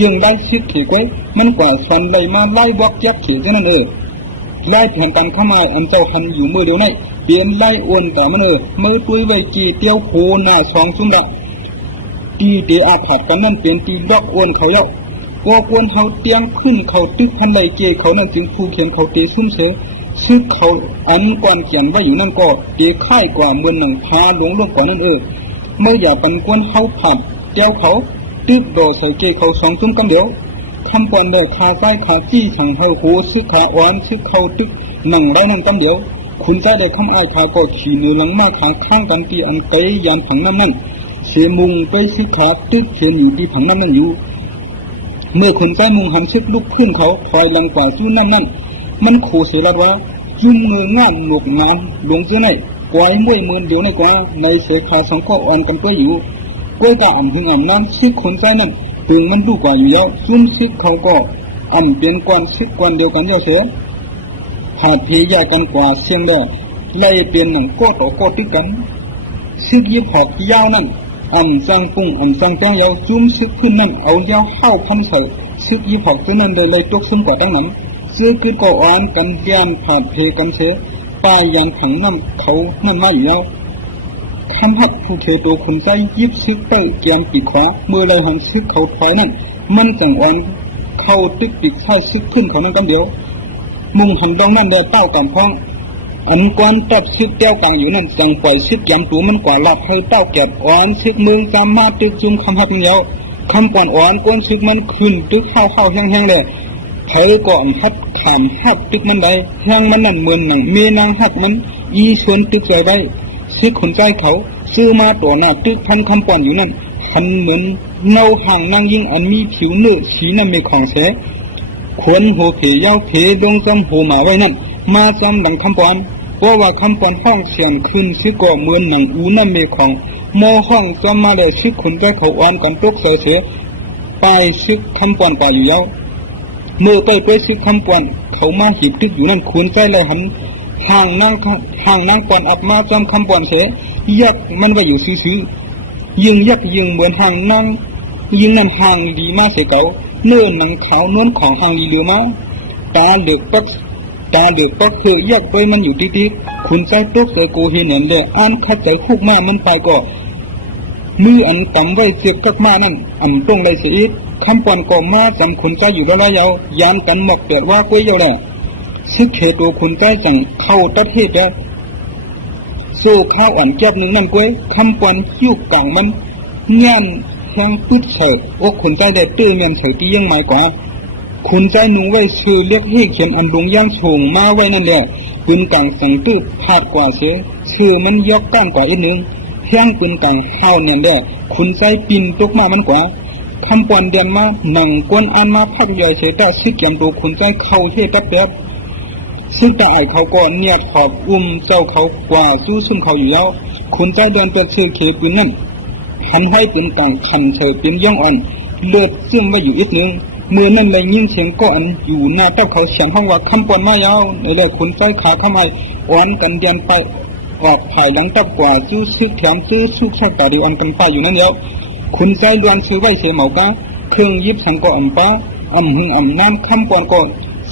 ยังได้ซึกเขก้วยมันกว่าฟันเลยมาไล่บอกยักเขเจ้านั่นไล่แผ่นตันข้ามาอันเจ้าหันอยู่มือเดียวในเปลี่ยนไล่อ้วนแต่มันมือตุ้ยไว้จีเตียวโคหน้าสองซุ้มดะตีเดียอาผัดกันนั่นเปลี่ยนตีดอกอ้วนเขาเยาะก็กวนเขาเตียงขึ้นเขาตึกพันไหลเกเขานั่นจึงผู้เขียนเขาตีซุ่มเสือซึกเขาอันกวนเขียนไว้อยู่นั่นก็ตีค่ายกว่าเมืองหนังพาหลวงกว่านั่นเมื่ออย่าปันกวนเขาผัดเจ้าเขาตึกโดใส่เกเขาสองซุ้มกันเดียวคำปอนเลยขาซ้ายขาจี้สั่งให้โหซึกขาอ่อนซึกเขาตึกหนังไรนั่นกันเดียวคุณใจได้คำอายขาก็ขี่เนื้อหลังมาขาข้างกันตีอันไกยานผังนั่นเสียมุงไปซึกขาตึกเขียนอยู่ที่ผังนั่นอยู่เมื่อคนใจมุงหันซึกลุกขึ้นเขาถอยหลังกว่าสู้นั่นมันขู่เสียละว่าจุ่มเงยง่านหนวกน้ำหลวงเจ้าไหนกวายมวยเมือนเดียวในกว่าในเสียขาสองก็อ่อนกันเพื่ออยู่ก้วยกะอ่ำถึงอ่ำน้ำซึกคนใจนั่นปึงมันดูกว่าอยู่ยาวซุ่มซึกเขาก็อ่ำเป็นกวนซึกกวนเดียวกันเจ้าเสียหาดเพยากันกว่าเสียงเด้อไล่เปลี่ยนหนังโก้ต่อโก้ติกันซึกยิบหอกยาวนั่นอ่ำสังปุ้งอ่ำสังแป้งยาวจุ่มซึกขึ้นนั่นเอายาวเข้าพันเสือซึกยิบหอกตัวนั้นเลยตกซุ่มกว่าตั้งนั้นซึกขึ้นก็อ่อนกันย่านผ่านเพกันเสียป้ายยานผังน้ำเขานั่นมาอยู่แล้วคำหักผู้เทตัวคนใจยิบซึกเตอเกียนปีกขวาเมื่อเราหันซึกเขาถอยนั่นมันจังอ่อนเข้าตึกปีกซ้ายซึกขึ้นของมันกันเดียวมุงหันดองนั่นเดินเต้ากำพ้องอันกวนตับซึกเต้ากลางอยู่นั่นจังปล่อยซึกยำตัวมันกว่าหลับให้เต้าแกดอ่อนซึกเมืองจำมาตึกจุ่มคำหักเดียวคำก่อนอ่อนกวนซึกมันขึ้นตึกเข้าแห้งเลยเธอก่อนฮัดขามหักตึกมันได้แห้งมันนั่นเหมือนหนังเมนางหักมันอีชวนตึกใจได้ซึกขนใจเขาซื้อมาตัวหน้าตึกพันคำก่อนอยู่นั่นหันเหมือนเนาห่างนางยิ่งอันมีผิวเนื้อสีนั่นไม่ของแสขวนหัวเพยาวเพดงจำหัวหมาไว้นั่นมาจำดังคำปอนเพราะว่าคำปอนห้องเสียงขึ้นซึกก่อเหมือนหนังอูนั่นไม่ของโมห้องจำมาเลยซึกขนใจเขาอ่อนกันตกเสียไปซึกคำปอนป่าอยู่แล้วเมื่อไปซึกคำปอนเขามาหิบตึกอยู่นั่นขวนใจเลยหันห่างนางปอนอับมาจำคำปอนเสียยักมันไว้อยู่ซื่อยิงยักยิงเหมือนห่างนางยิงนั่นห่างดีมาเสียเก่าเนื้อหนังขาวนวลของห่างดีเหลือมาตาเหลือกปักเพื่อยักไปมันอยู่ที่คุณใจตกเลยโกเห็นเลยอ่านขัดใจคุกมามันไปก็มืออันต่ำไว้เสียบกักมานั่นอ่ำตรงเลยเสียคำปอนก็มาจำคุณใจอยู่แล้วยาวยานกันหมอกเปียดว่ากุ้ยเยาแหละซึกเขตัวคุณใจจังเข้าตัดเหตุแล้วสู้ข้าวอ่อนแก็บหนึ่งนั่นกุ้ยคำปอนหิ้วกลางมันเงี้ยนแห้งปึ๊ดเฉยโอ้คุณใจได้ตื้อเมียนเฉยที่ยังไม่กว่าคุณใจหนุ่งไว้ชื่อเรียกให้เขียนอันลงย่างโฉงมาไว้นั่นแหละปืนกลางสังตื้อพาดกว่าเสียชื่อมันยกก้านกว่าอีกนึงแห้งปืนกลางเฮาเนี่ยแหละคุณใจปินตกมามันกว่าคำปอนเดียนมาหนังกวนอันมาพักใหญ่เสียแต่ซึกแกมตัวคุณใจเข้าเทตับแบบซึ่งแต่ไอเขาก็เนี่ยขอบเจ้าเขากว่าสู้ซุ่มเขาอยู่แล้วคุณใจเดินเป็นชื่อเขปืนนั่นหันให้ปืนกลางขันเฉยเป็นย่องอ่อนเลือดซึมไว้อยู่อีกนึงเมื่อนั่นเลยยินเสียงก็อันอยู่หน้าเจ้าเขาเสียงห้องว่าคำปอนมายาวในเลยคุณใจขาเข้ามาอ่อนกันเดียนไปออกภายหลังตับกว่าสู้ซึกแถมซื้อสุกใช้แต่ดีอ่อนกันไปอยู่นั่นเดียวคุณใจล้วนซื้อไว้เสียเหมากะเครื่องยิบสังก็ป้าหึงน้ำคำปอนก็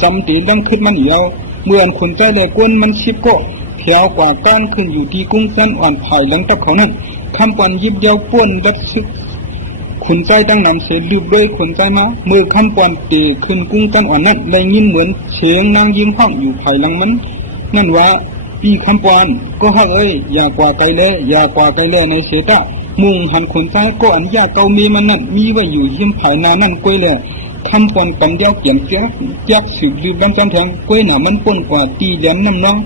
จำตีดังขึ้นมันเดียวเมื่อคุณใจเลยกวนมันชิบก็แถวกว่าก้อนขึ้นอยู่ที่กุ้งจันอ่อนภายหลังตับเขานั่นคำปอนยิบเดียวป้วนดัดซึกขุนใจตั้งนำเสียลืบด้วยขุนใจมาเมื่อคำปอนเตะขึ้นกุ้งกันอ่อนนั่นได้ยินเหมือนเสียงนางยิงห้องอยู่ภายหลังมันนั่นว่าปีคำปอนก็ฮอกอย่ากว่าไกลเลยในเสตะมุงหันขุนใจก็อันยาเกามีมันนั่นมีไว้อยู่ยิ้มภายนานั่นกล้วยเลยคำปอนกำเดียวเกี่ยนเสียยักสืบลืบดันจำแทงกล้วยหนามันป้นกว่าตีเหรียญน้ำน้อง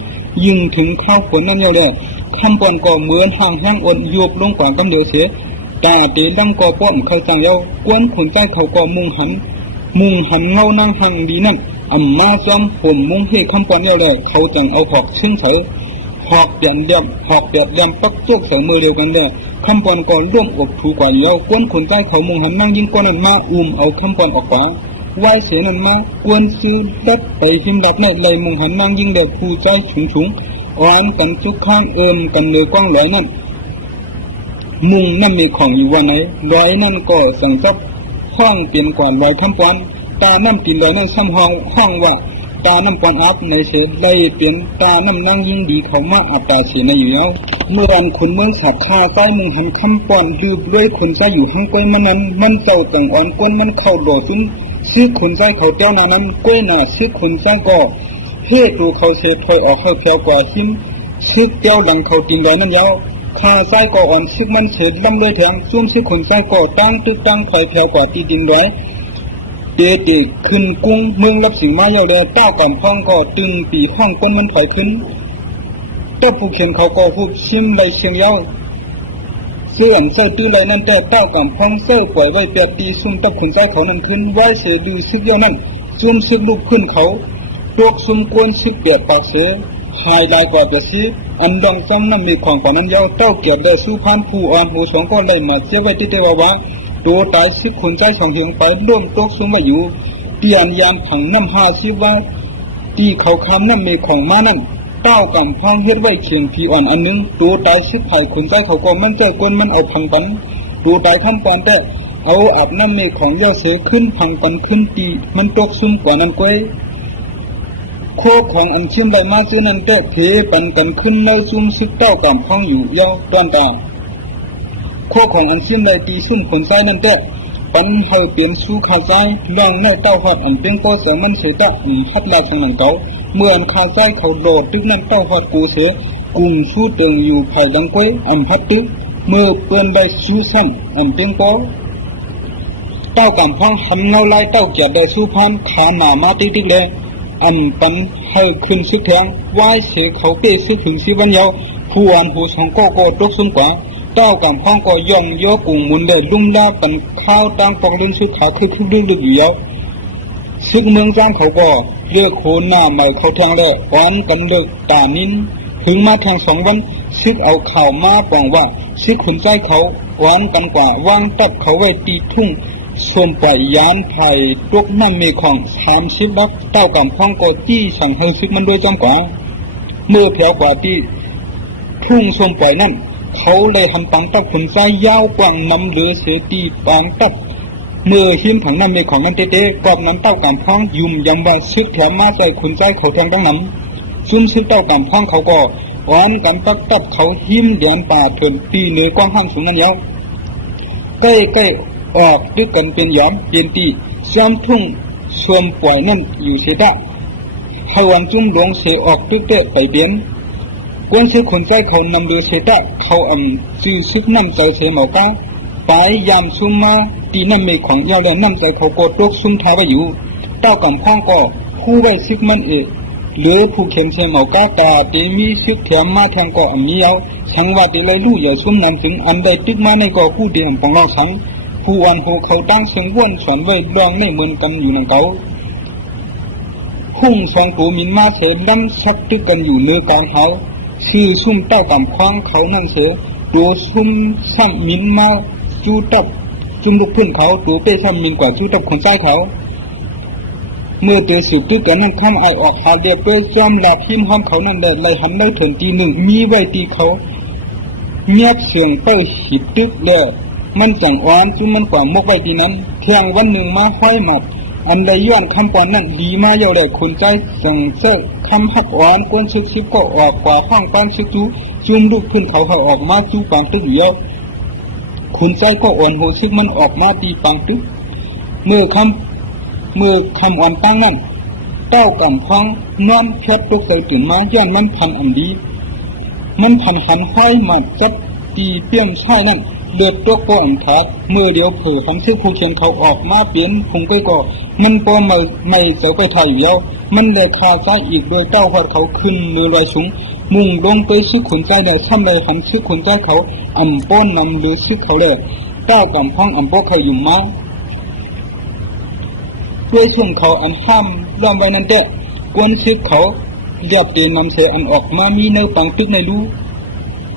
ยิงถึงข้าวฝนนั่นเดียวเลยคำปอนก็เหมือนห่างแห้งอ่อนโยบลงกว่ากำเดียวเสียตาเตลังก็ป้อมเขาจังเยาวกวนขุนใจเขาก็มุงหันเงานั่งหังดีนั่นมาซ้อมผมมุงให้คำปอนเดียวเลยเขาจังเอาหอกชึ่งเสือหอกเดียนปักโจกเสือมือเดียวกันเลย คำปอนก่อนร่วมอกถูกว่าอยู่แล้วกวนคนใต้เขามุงหันนั่งยิงก้อนนั้นมาเอาคำปอนออกขวาไหวเสียนั่นมากวนซื้อดัดไปหิมดัดในเลยมุงหันนั่งยิงเด็กผู้ใจฉุงอ่อนกันทุกข้างกันเลยกว้างหลายนั่นมุงนั่นมีของอยู่วันไหนร้อยนั่นก็สังซับห้องเปลี่ยนกว่าร้อยคำปอนตาน้ำตีนร้อยนั่นซ้ำห้องว่าตาน้ำปอนอัพในเสดได้เปลี่ยนตาน้ำนั่งยิ่งดีเขามาอับตาเสียในอยู่แล้วเมื่อวันคนเมืองสักคาใต้มุงหันคำปอนยืบด้วยคนใต้อยู่ห้างก้อยมันนั้นมันเจ้าต่างอ่อนก้นมันเข้าโดดซุ้นซื้อคนใต้เขาเจ้านานั้นก้อยหนาซื้อคนใต้ก็เพื่อตัวเขาเสียถอยออกเข้าแถวกว่าหิมซื้อเจ้าหลังเขาตีนไรนั่นยาวคาใต้ก็อ่อนซึกมันเสดลำเลยแทงซุ่มซึกคนใต้ก็ตั้งตึกตั้งไฟแถวกว่าตีดินไว้เด็กขึ้นกุ้งเมืองรับสิงมาเยาแลเต้ากำพ้องก็ตึงปีห้องก้นมันถอยขึ้นเต้าผู้เขียนเขาก็พูดชิมไรเชียงเย้าเสื้อเสื้อตื้อไรนั่นแต่เต้ากำพ้องเสื้อปล่อยไว้แปดตีซุ่มตับคนใต้เขานั่นขึ้นไว้เสียดูซึกเย้านั่นจุ่มซึกลูกขึ้นเขาตวกซุ่มกวนซึกเปียดปากเสียหายลายกว่าจะซีอันดองจำน้ำมีของกว่านั้นเย้าเต้าเกียรได้สู้พันผู้อ่อนหูสองก็เลยมาเจ้าไว้ที่เทวะตัวตายซึกคนใจสองเหียงไปร่วมตกซุ่มมาอยู่เปลี่ยนยามผังน้ำหาซิว่าตีเขาคำน้ำมีของมานั่นเต้ากำพ้องเฮ็ดไว้เขียงผีอ่อนอันนึงตัวตายซึกไผ่คนใจเขาก็มันใจกวนมันเอาพังปันตัวตายทำปอนแต่เอาอาบน้ำมีของเย้าเสือขึ้นพังปันขึ้นตีมันตกซุ่มกว่านั้นก้อยโคของอันเชื่อมได้มาซื้อนั้นแต่เทปันกันขึ้นเนื้อซุ่มซึกเต้ากำพ้องอยู่เย้าต้นตาโคของอันเชื่อมได้ตีซุ่มคนใจนั่นแต่ปันเฮาเปลี่ยนสู้ขาใจลองในเต้าฮอดอันเป็นก็เสียมันเสียดอกฮัดลายทางหนังเก่าเมื่อขาใจเขาโดดตึกนั้นเต้าฮอดกูเสียกุ้งสู้เติงอยู่ภายหลังก้อยอันพัดตึกเมื่อเปิ้นได้สู้ซ้ำอันเป็นก็เต้ากำพังหันเงาลายเต้าเกียดได้สู้พันขาหนามาติ๊กเลยอันปันเฮาขึ้นซึกแทงไหวเสียเขาเป้ซึกถึงสิวันยาวผู้อ่อนหูสองก็ตกซุ่มกว่าเต้ากำพ้องก็ย่องโยกุ้งมุนได้ลุ่มลาปันข้าวตั้งปอกลิ้นซึกขาคือดึกอยู่แล้วซึกเมืองจ้างเขาก็เรียกโคนหน้าใหม่เขาแทงแล้วอ่อนกันเลิกตานิ้นถึงมาแทง2 วันซึกเอาข่าวมาปองว่าซึกขุนใจเขาอ่อนกันกว่าวางตับเขาไว้ตีทุ่งส่วนปล่อยยานไผ่ตกน้ำมีของ30 บักเต้ากำพ้องก็จี้สั่งให้ซึกมันด้วยจำกว่าเมื่อแถวกว่าที่ทุ่งส่วนปล่อยนั่นเขาเลยทำปังตับขุนใจยาวกว่างน้ำเหลือเสียตีปังตับเมื่อหิมผังน้ำมีของนั้นเต้กอบนั้นเต้ากำพ้องยุ่มยำว่าซึกแถมมาใส่ขุนใจเขาแทงตั้งน้ำซุ่มซึกเต้ากำพ้องเขาก็อ่อนกันตับเขาหิมเดียนป่าเถินปีเหนือกว้างห้างสูงนั้นยาวใกล้ออกด้วยกันเป็นยามเย็นตีซ้ำทุ่งชวมปล่อยนั่นอยู่เสียดะพวันจุ่มหลวงเสียออกด้วยเตะไปเบียนกวนซื้อคนใจเขานำเรือเสียดะเขาซื้อซึกน้ำใจเสียเหมาก้าไปยามซุ่มมาตีน้ำเมฆของยาวแลน้ำใจเขาโกตกซุ่มท้ายไว้อยู่เต้ากำพ้องก็ผู้ไว้ซึกมันหรือผู้เข็มเสียเหมาก้าตาเตมีซึกแถมมาแทงก็มีเอาทั้งว่าเตเลยลู่อย่าซุ่มนั้นถึงอันใดตึกมาในก็ผู้เดียมปองนอกทั้งผู้อ่อนหูเขาตั้งเสียงว่นสอนไว้ลองในเหมือนกันอยู่นังเก่าหุ่ง2 ตัวมินมาเสมล้ำซักตึกกันอยู่เนื้อกลางเท้าชื่อซุ่มเต้ากำพ้องเขานั่งเสือตัวซุ่มซ้ำมินมาจูตับจุ่มลูกพื้นเขาตัวเป้ซ้ำมินกว่าจูตับคนใต้เขาเมื่อเจอสืบตึกกันนั่นข้ามไอออกหาเดียบด้วยจอมหลาพิมพ์ห้อมเขานั่นแดดไหลหันได้ถึงตี 1มีไว้ตีเขาเงียบเสียงเป้าหิดตึกเด้อมันจังอ่อนจุ่มมันกว่ามกไว้ที่นั้นเที่ยงวันหนึ่งมาห้อยหมัดอันใดย้อนคำปอนนั่นดีมาเยาแหลกคนใจสั่งเสกคำหักอ่อนก้นซึกซิบก็ออกกว่าห้องปั้นซึกจูจุ่มลูกขึ้นเขาออกมาจูปังตึกอยู่คนใจก็อ่อนหัวซึกมันออกมาตีปังตึกเมื่อคำอ่อนปังนั่นเต้ากำพ้องน้อมแคบตกใส่ตื่นมาย่านมันพันอันดีมันพันหันห้อยหมัดจับตีเปี้ยมใช่นั่นเลือดตัวป้อนทัดเมื่อเดียวเผอคำซื้อผู้เขียนเขาออกมาเปลี่ยนคงไปก่อมันปอไม่เสือไปถ่ายอยู่แล้วมันเลยคาใจอีกโดยเต้าหอดเขาขึ้นมือลอยสูงมุ่งลงไปซื้อขนใจเดียวซ้ำเลยหันซื้อขนใจเขาป้อนนำหรือซื้อเขาเลยเต้ากำพ้องป้อเขาอยู่มาด้วยช่วงเขาห้ามล้อมไว้นั่นเด้กวนซื้อเขาเรียบเดินนำเสออกมามีเนื้อปังตึกในรู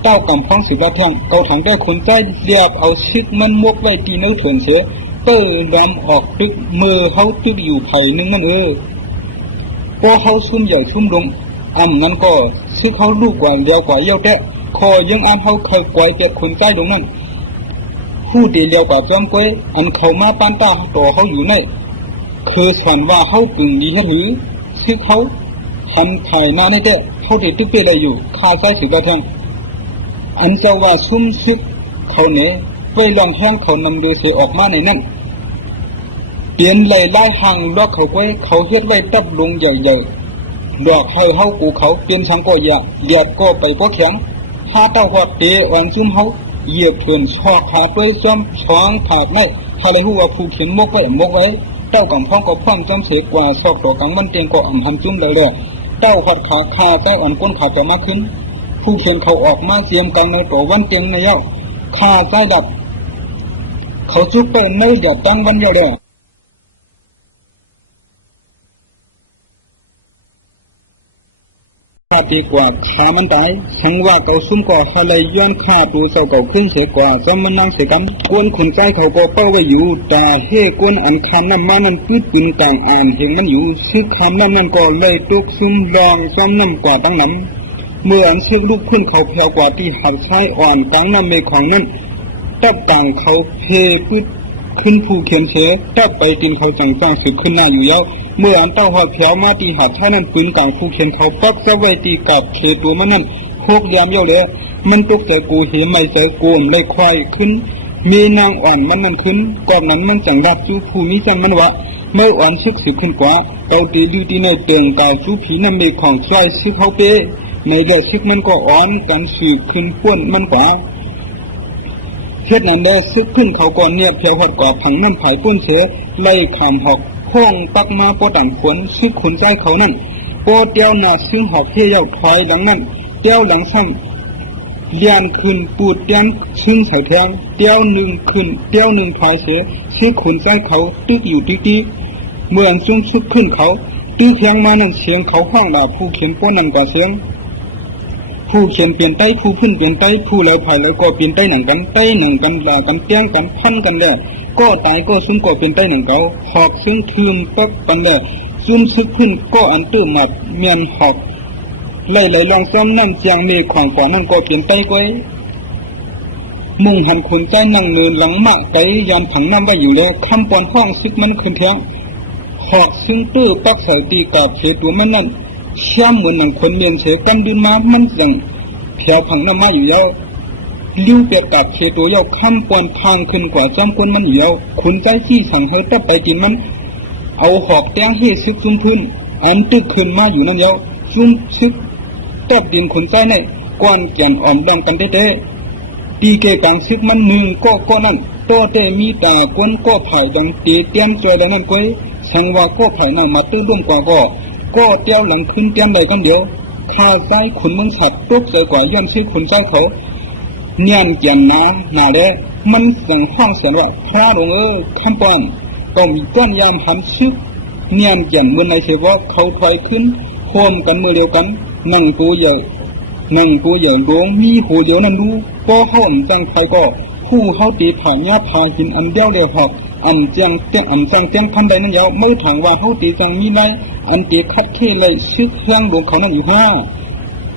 เต้ากำพ้องสิบละแทงเกาถังได้คนใจเรียบเอาซึกมันมกไว้ตีเนื้อเถื่อนเสียเปิดดำออกตึกมือเขาตึกอยู่ไผ่นึงมันพอเขาซุ่มใหญ่ซุ่มลงนั้นก็ซึกเขาลูกกว่าเดียวกว่าเย้าแต่คอยังเขาเคยกวยเป็ดคนใจลงนั่นผู้เดียวกว่าจอมกวยเขามาปานตาต่อเขาอยู่ในคือสันว่าเขาปึงดีหรือซึกเขาหันถ่ายหน้าในแต่เขาเด็ดตึกเป็นอะไรอยู่คาใจสิบละแทงเจ้าว่าซุ่มซึกเขาเนี่ยไปลองแห้งเขานำโดยเสียออกมาในนั้นเปลี่ยนไล่ห่างลอกเขาไว้เขาเฮ็ดไว้ตับลงใหญ่ๆดอกให้เฮากูเขาเปลี่ยนสังก็อย่าเลียดก็ไปพวกแข็งถ้าเต้าหอดเตะวันซุ่มเฮาเหยียบเถื่อนชอกขาด้วยซ้อมช้องผากในถ้าเลยหัวผู้เขียนมกไว้เต้ากำพ้องก็พร้อมจำเสกกว่าชอกต่อกังมันเตียงก็หันจุ้มเลยเต้าหอดขาคาใต้อ่อนก้นขาจะมากขึ้นผู้เขียนเขาออกมาเตรียมกันในตัววันเตียงในเย้าคาใต้ดับเขาจุกไปในเดียดตั้งวันเย้าเลยถ้าดีกว่าขามันตายทั้งว่าเขาซุ่มก่ออะไรย้อนฆ่าตัวเจ้าเก่าขึ้นเสียกว่าจะมันนั่งเสียกันกวนขนใจเขาก็เป้าไว้อยู่แต่เฮ่กวนคันน้ำมันปื้ดปืนต่างเห็นมันอยู่ซื้อคำนั่นก็เลยตุกซุ่มลองซ้ำน้ำกว่าตั้งนั้นเมื่อเชือกลูกขึ้นเขาแผ่วกว่าที่หัดใช้อ่อนตั้งน้ำเมฆของนั้นตับต่างเขาเพปื้ดขึ้นผู้เขียนเชตับไปกินเขาจังจ้างสึกขึ้นหน้าอยู่เย้าเมื่อเต้าหอดแถวมาตีหัดใช้นั่นปืนต่างผู้เขียนเขาปักจะไว้ตีกับเขตัวมันนั่นโคกยามเย้าเลยมันตกใจกูเห็นไม่ใจกูเลยควายขึ้นมีนางอ่อนมันนั่นขึ้นกอบนั้นมันจังดับจูผู้มิจันมันวะเมื่ออ่อนซึกสึกขึ้นกว่าเต้าตีดูตีในเตียงกายจูผีนั่นเมฆของช่วยซึกเขาเป้ในเลือดซึกมันก็อ่อนกันสืบขึ้นป้วนมันกว่าเช่นนั้นได้ซึกขึ้นเขาก่อนเนี่ยเพียวหอดกว่าผังน้ำผายป้นเสียไล่ขามหอกห้องปักมาปอดันขวนซึกขนใจเขานั่นปอเตียวหน้าซึ่งหอกเที่ยวถอยหลังนั่นเตียวหลังซ้ำเลียนขึ้นปูดเตียนซึ่งใส่แทงเตียวหนึ่งขึ้นเตียวหนึ่งถอยเสียซึกขนใจเขาตึกอยู่ติ๊กเมื่อซึ่งซึกขึ้นเขาตื้อแทงมานั่นเสียงเขาห้องด่าผู้เขียนป้อนนั่นกว่าเสียงผู้เขียนเปลี่ยนไต้ผู้พื้นเปลี่ยนไต้ผู้เลยภายเลยก็เปลี่ยนไต้หนังกันไต้หนังกันด่ากันเตี้ยงกันพันกันแล้วก็ตายก็ซุ่มก็เป็นไต้หนังเขาหอกซึ่งทืมปักกันแล้วซุ่มซึกขึ้นก็อันตื้อหมัดเมียนหอกไล่ลองซ้ำนั่นเจียงเมฆของก่อนนั่นก็เปลี่ยนไต้ก้อยมุ่งหันคนใจนั่งเนินหลังมะไก่ยันผังน้ำไว้อยู่แล้วคำปอนห้องซึกมันขึ้นแทงหอกซึ่งตื้อปักใส่ตีกับเขตัวมันนั่นเชื่อมเหมือนหนังคนเมียนเสกันดินมามันจังแถวผังน้ำมาอยู่แล้วลิ้วเปียกกับเขตัวเย้าคำปอนทางขึ้นกว่าจอมคนมันอยู่แล้วคนใจที่สั่งให้ตับไปกินมันเอาหอกแตงให้ซึกซุ่มพื้นอันตึกขึ้นมาอยู่นั่นแล้วซุ่มซึกตับดินคนใจในก้อนแก่นอ่อมดังกันเต้ปีเกกังซึกมันหนึ่งก็นั่นโตเตมีตากวนก็ไผ่ดังเตียมจอยได้นั่นก้อยสังว่าก็ไผ่นั่งมาตื้อร่วมกว่าก็เตี้ยวหลังขึ้นเตี้ยมใดกันเดียวข้าใจขุนเมืองฉัดตกใจกว่าย้อนซื้อขุนใจเขาเนียนเกียนหนาเด้มันสั่งห้องเสียงว่าพระหลวงคำปอนก็มีก้อนยามหันซึกเนียนเกียนเมื่อในเสวะเขาถอยขึ้นโฮมกันมือเดียวกันนั่งตัวใหญ่ดวงมีหูเดียวนั่นดูก็ห้องจังใครก็ผู้เขาตีผ่านยาพาหินอันเดียวหอกจังเตียงคันใดนั้นยาวเมื่อถางว่าเขาตีจังมีไรอันตีคัดเทเลยซึกเครื่องหลวงเขานั่นอยู่ห้า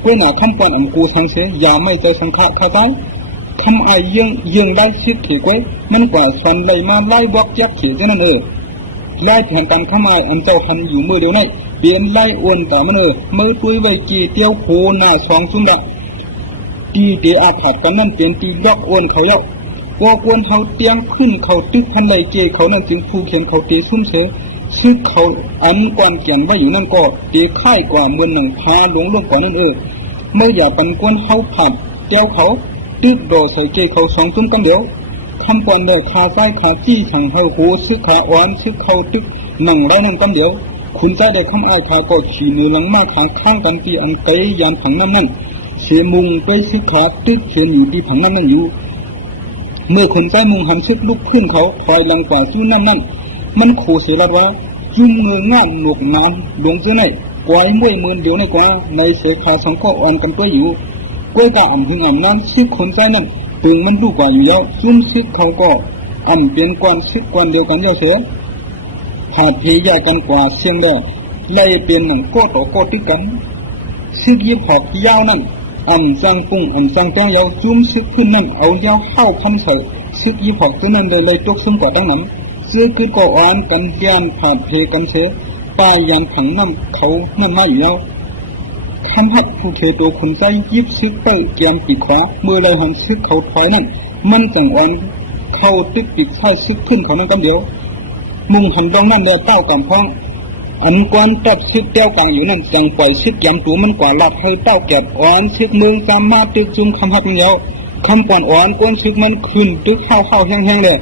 เว้นหน้าคำปอนกูทางเสียอย่าไม่ใจสังขะข้าใจคำไอยังได้ซึกเขกไว้มันกว่าฟันเลยมาไล่บล็อกยักเขกนั่นไล่แทนกันข้ามาเจ้าหันอยู่มือเดียวในเปลี่ยนไล่อ้วนแต่มันมือตุยไว้จีเตียวโคหน้าสองซุ่มดะตีเตะอาถรรพ์กันนั่นเปลี่ยนตีล็อกอ้วนเขาแล้วว่ากวนเขาเตียงขึ้นเขาตึกพันไหลเกเขานั่นจึงผู้เขียนเขาตีซุ่มเสซึกเขาอันกวนเกียนไว้อยู่นั่นก็ตีค่ายกว่าเมืองหนังพาหลวงกว่านั่นเมื่ออย่าปันกวนเขาผัดเตียวเขาตึกโดใส่เกเขาสองซุ่มกันเดียวคำปอนได้ขาซ้ายขาจี้สั่งให้หูซึกขาอ่อนซึกเขาตึกหนังไรนั่นกันเดียวคุณใจได้คำอ้ายพาก็ขี่มือหลังมาขางข้างกันตีอันไกยานผังนั่นเสียมุงไปซึกขาตึกเสียอยู่ที่ผังนั่นอยู่เมื่อคนใจมุงหันซึกลุกขึ้นเขาถอยหลังกว่าสู้นั่นมันโคเสียละว่าจุ่มเงยง่านหนวกน้ำหลวงเจ้าไหนกวายมวยมือเดียวในกว่าในเสขาสองก็อ่อนกันก็อยู่ กล้วยกะหึงนั้นซึกคนใจนั่นปึงมันลูกกว่าอยู่แล้วซุ่มซึกเขาก็เป็นกวนซึกกวนเดียวกันเยอะเสียหาเพยใหญ่กันกว่าเสียงเลยไล่เป็นหนังโก้ต่อโก้ติกันซึกยิบหอกยาวนั่นสร้างปุ้งสร้างแป้งยาวซุ่มซึกขึ้นนั่นเอายาวเข้าพันเสยซึกยิบหอกตัวนั้นเลยตกซุ่มกว่าตั้งนั้นซึกขึ้นก็อ่อนกันยานผ่านเพกันเสียตายยันผังน้ำเขานั่นมาอยู่แล้วคำหัดผู้เทตัวคนใจยิบซึกไปเกียมปีกขวาเมื่อไรหันซึกเขาถอยนั่นมันจังอ่อนเข้าตึกปีกซ้ายซึกขึ้นเขานั่นกันเดียวมุงหันดองนั่นเลยเต้ากำพ้องกวนตัดซึกเต้ากลางอยู่นั่นจังปล่อยซึกเกียมตัวมันกว่าหลัดให้เต้าแกดอ่อนซึกเมืองสามมาตึกจุ่มคำหัดมันเดียวคำป่อนอ่อนกวนซึกมันขึ้นตึกเข้าแห้งๆเลย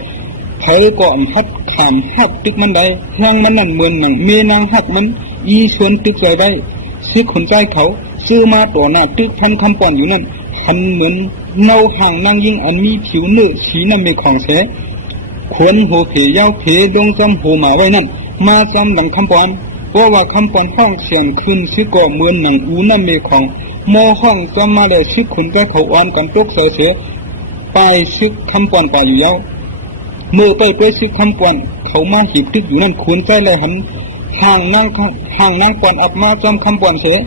เธอก่อนหัดขามหักตึกมันได้แห้งมันนั่นเหมือนหนังเมนางหักมันอีชวนตึกใจได้ซึกคนใจเขาซื้อมาตัวหน้าตึกพันคำป่อนอยู่นั่นหันเหมือนเน่าห่างนั่งยิ่งมีผิวเนื้อสีน้ำเมฆของเสขวนหัวเพยาวเพดงจำหัวหมาไว้นั่นมาจำหลังคำป่อนเพราะว่าคำป่อนห้องเสียงขึ้นซึกก่อเหมือนหนังอูน้ำเมฆของโมห้องจำมาเลยซึกคนใจเขาอ่อนกันตกเสียไปซึกคำป่อนป่าอยู่ยาวเมื่อไปซึกคำป่อนเขามาหีบตึกอยู่นั่นขวนใจเลยหันห่างนั่งป่อนอับมาจำคำป่อนเสีย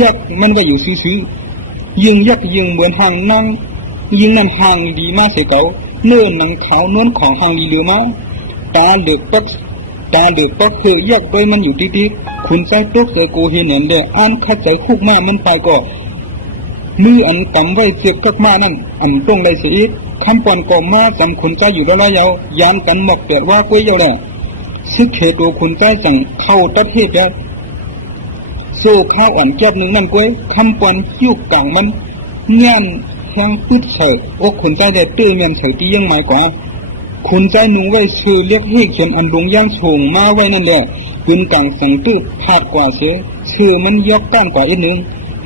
ยักมันก็อยู่ซื่อยิงยักยิงเหมือนห่างนั่งยิงนั่นห่างดีมาเสียเก่าเนื้อหนังขาวนวลของห่างดีเหลือมาตาเดือกปักเพื่อยักโดยมันอยู่ที่คุณใจตกใจโกเห็นเห็นเดอ่านขัดใจคุกมามันไปก็มือกำไว้เจ็บกักมานั่นตรงได้เสียคำป่อนก่อมาจำคนใจอยู่แล้วยาวยานกันหมอกแปดว่ากล้วยยาวแหละซึกเขตตัวคนใจสั่งเข้าตัดเหตุแล้วโซ่ข้าวอ่อนแก้บหนึ่งนั่นกล้วยคำป่อนยุกกลางมันเงี้ยนแห้งพืชเฉยอกคนใจได้ตื้อเมียนเฉยที่ยังหมายกว่าคนใจหนูไว้ชื่อเรียกให้เขียนลงย่างโฉงมาไว้นั่นแหละปืนกลางสังตื้อพาดกว่าเสียชื่อมันยกต้านกว่าอีกหนึ่ง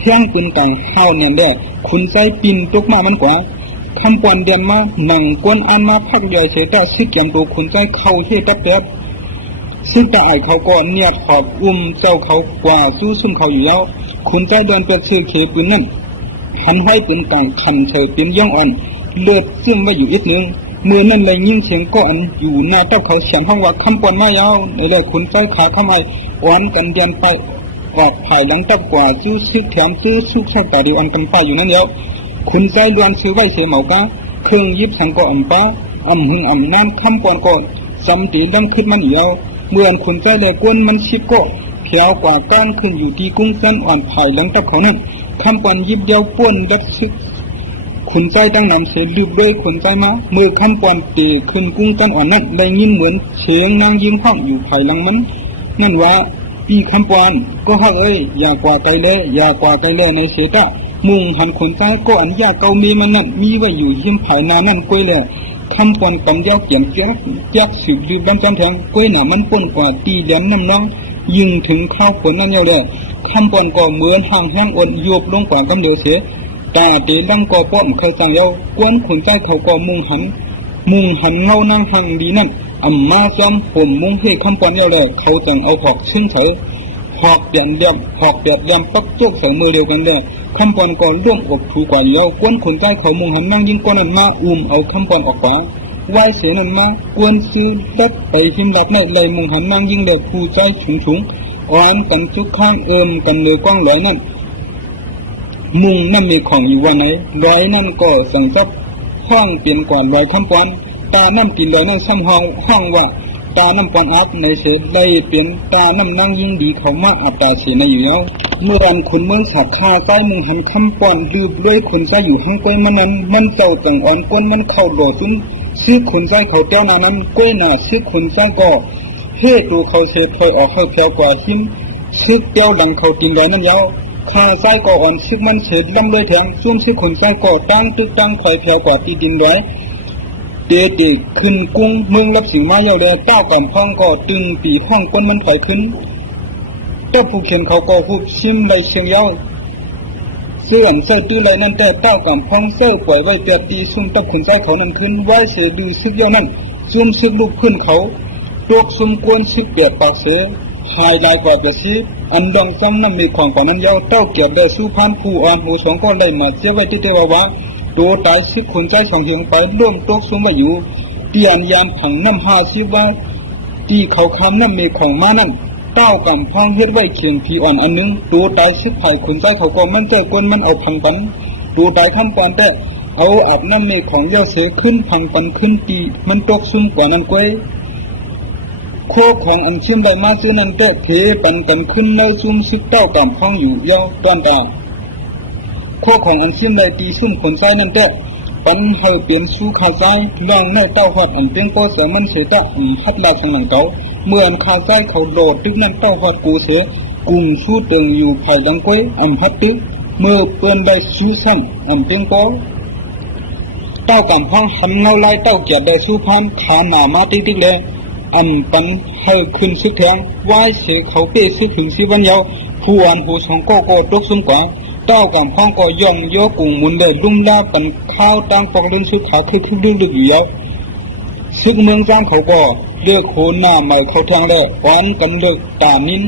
แห้งปืนกลางเฮาเนี่ยแหละคนใจปินตกมามันกว่าคำป่อนเดียนมาหนังกวนอันมาพักใหญ่เสียแต่ซึกเขียนตัวคนใจเข้าเฮ็ดแป๊บซึ่งแต่ไอเขาก็เนี่ยขอบเจ้าเขากว่าสู้ซุ่มเขาอยู่แล้วคุณใจเดินเปิดชื่อเคปืนนั่นหันให้ปืนกลางขันเฉยเป็นย่องอ่อนเลือดซึมไว้อยู่อีกนึงเมื่อนั่นเลยยิ่งเสียงก็อันอยู่หน้าเจ้าเขาเสียงห้องว่าคำปอนมายาวในเลยคุณใจขาเข้ามาอ่อนกันเดียนไปออกภายหลังตับกว่าจู้ซึกแถมซื้อสุกแค่แต่เดียวอันกันไปอยู่นั่นเดียวคุณใจล้วนซื้อไว้เสียเหมากะเครื่องยิบสังก็ป้าหึงนั่นคำปอนก็จำตีดังขึ้นมันเดียวเมื่อคนใจเลยกวนมันชิบก็เขียวกว่าก้านขึ้นอยู่ที่กุ้งเส้นอ่อนภายหลังตับเขานั่นคำปอนยิบเดียวป้วนดัดซึกขุนใจตั้งนำเสียลูกด้วยขุนใจมาเมื่อคำปอนเตะขึ้นกุ้งกันอ่อนนั่นได้ยินเหมือนเสียงนางยิงห้องอยู่ภายหลังมันนั่นว่าปีคำปอนก็ฮักอย่ากว่าใจเลยอย่ากว่าใจเลยในเสตะมุงหันขุนใจก็อันยาเกามีมันนั่นมีไว้อยู่หิมภายนานั่นกล้วยเลยคำปอนกำเย้าเกี่ยงจักสืบลืบบ้านจำแทงกล้วยหนามันป่นกว่าตีแหลมน้ำน้องยิงถึงข้าวผลนั่นเยาเลยคำปอนก็เหมือนห่างแห้งอ่อนโยบลงกว่ากำเดือเสียตาเตลังก็ป้อมเคยสั่งเยากวนขุนใจเขาก็มุงหันเงานั่งหังดีนั่นมาซ้อมผมมุงให้คำปอนเยาเลยเขาจังเอาหอกชึ่งเฉยหอกเปลี่ยนเลี่ยมปักโจกใส่มือเดียวกันเลยคำปอนก็ร่วมอกถูกว่าเยากวนขุนใจเขามุงหันนั่งยิงก้อนนั้นมาเอาคำปอนออกขวาไหวเสียนั่นมากวนซื้อเล็ดไปหิมหลัดในไหลมุงหันนั่งยิงเด็กผู้ใจฉุงอ่อนกันจุกข้างกันเนื้อกว้างลอยนั่นมุงนั่นมีของอยู่ว่าไหนร้อยนั่นก็สั่งซับห้องเปลี่ยนกว่าร้อยคำปอนตาน้ำกินเลยนั่นซ้ำห้องว่าตาน้ำปอนอักในเสดได้เปลี่ยนตาน้ำนั่งยิ่งดีเขามาอัตตาเสียในอยู่แล้วเมื่อวันขุนเมืองสักคาใต้มุงหันคำปอนลืบด้วยขุนใจอยู่ห้างกล้วยมันนั้นมันเจ้าต่างอ่อนก้นมันเข้าโดดซุนซื้อขุนใจเขาเจ้านานั้นกล้วยหน้าซื้อขุนใจก็เฮ่ตัวเขาเสดถอยออกเข้าแถวกว่าหิมซื้อเจ้าดังเขาติงไงนั่นยาวข้าไส้ก่ออ่อนซึกมันเฉดลำเลยแทงซุ่มซึกขนไส้ก่อตั้งตึกตั้งคอยแผ่กว่าตีดินไว้เด็กขึ้นกุ้งเมืองรับสิ่งมาเยาเลยเต้ากันพ้องก่อตึงปีห้องก้นมันถอยขึ้นเจ้าผู้เขียนเขาก่อหุบชิมไรเชียงเย้าเสื้อเสื้อตื้อไรนั่นแต่เต้ากันพ้องเสื้อปล่อยไว้เปียตีซุ่มตับขนไส้เขานั่นขึ้นไว้เสดูซึกเย้านั่นซุ่มซึกลูกขึ้นเขาตกซุ่มกวนซึกเปียปากเสห ภายลายกว่าเบสีอันดองซ้ำน้ำมีของกว่านั้นยาวเต้าเกียรได้สู้พันผู้อ่อนหูสองก็เลยมาเสียไว้ที่เทวาวะตัวตายซึกคนใจสองเหียงไปร่วมตกซุ่มไว้อยู่เตียนยามผังน้ำหาซิว่าตีเขาคำน้ำมีของมานั่นเต้ากำพองเฮ็ดไว้เคียงผีอ่อนอันนึงตัวตายซึกไผ่คนใจเขาก็มันใจกวนมันเอาพังปันตัวตายทำก่อนแต่เอาอาบน้ำมีของเย้าเสขึ้นพังปันขึ้นตีมันตกซุ่มกว่านั้นก้อยโคของอันเชื่อมได้มาซื้อนั้นแต่เพปันกันขึ้นเนื้อซุ่มซึกเต้ากำพองอยู่เย้าตอนตาโคของอันเชื่อมได้ตีซุ่มคนใจนั้นแต่ปันเฮาเปลี่ยนสู้ขาใจลองในเต้าหอดอันเพียงโปเสมันเสียตะพัดลาทางหลังเก่าเมื่ออันขาใจเขาโดดตึกนั้นเต้าหอดกูเสียกุ่มสู้เติงอยู่ภายหลังก้อยอันพัดตึกเมื่อเปิ้นได้สู้ซ้ำอันเพียงโปเต้ากำพองหันเงาไล่เต้าเกียรได้สู้พันขาหนามาติ๊กเลยอันปันเฮาขึ้นซึกแทงว่ายเสียเขาเป้ซึกถึงสิวันยาวผู้อันหูสองโกโก้ตกซุ่มกว่าเต้ากำพองก็ย่องโยกุ่งมุนเลยลุ่มลาปันข้าวตั้งปอกเล่นซึกขาคือดึกอยู่ยาวซึกเมืองจ้างเขาก็เลือกโหหน้าใหม่เขาทางแรกอ่อนกันเลือกตานิน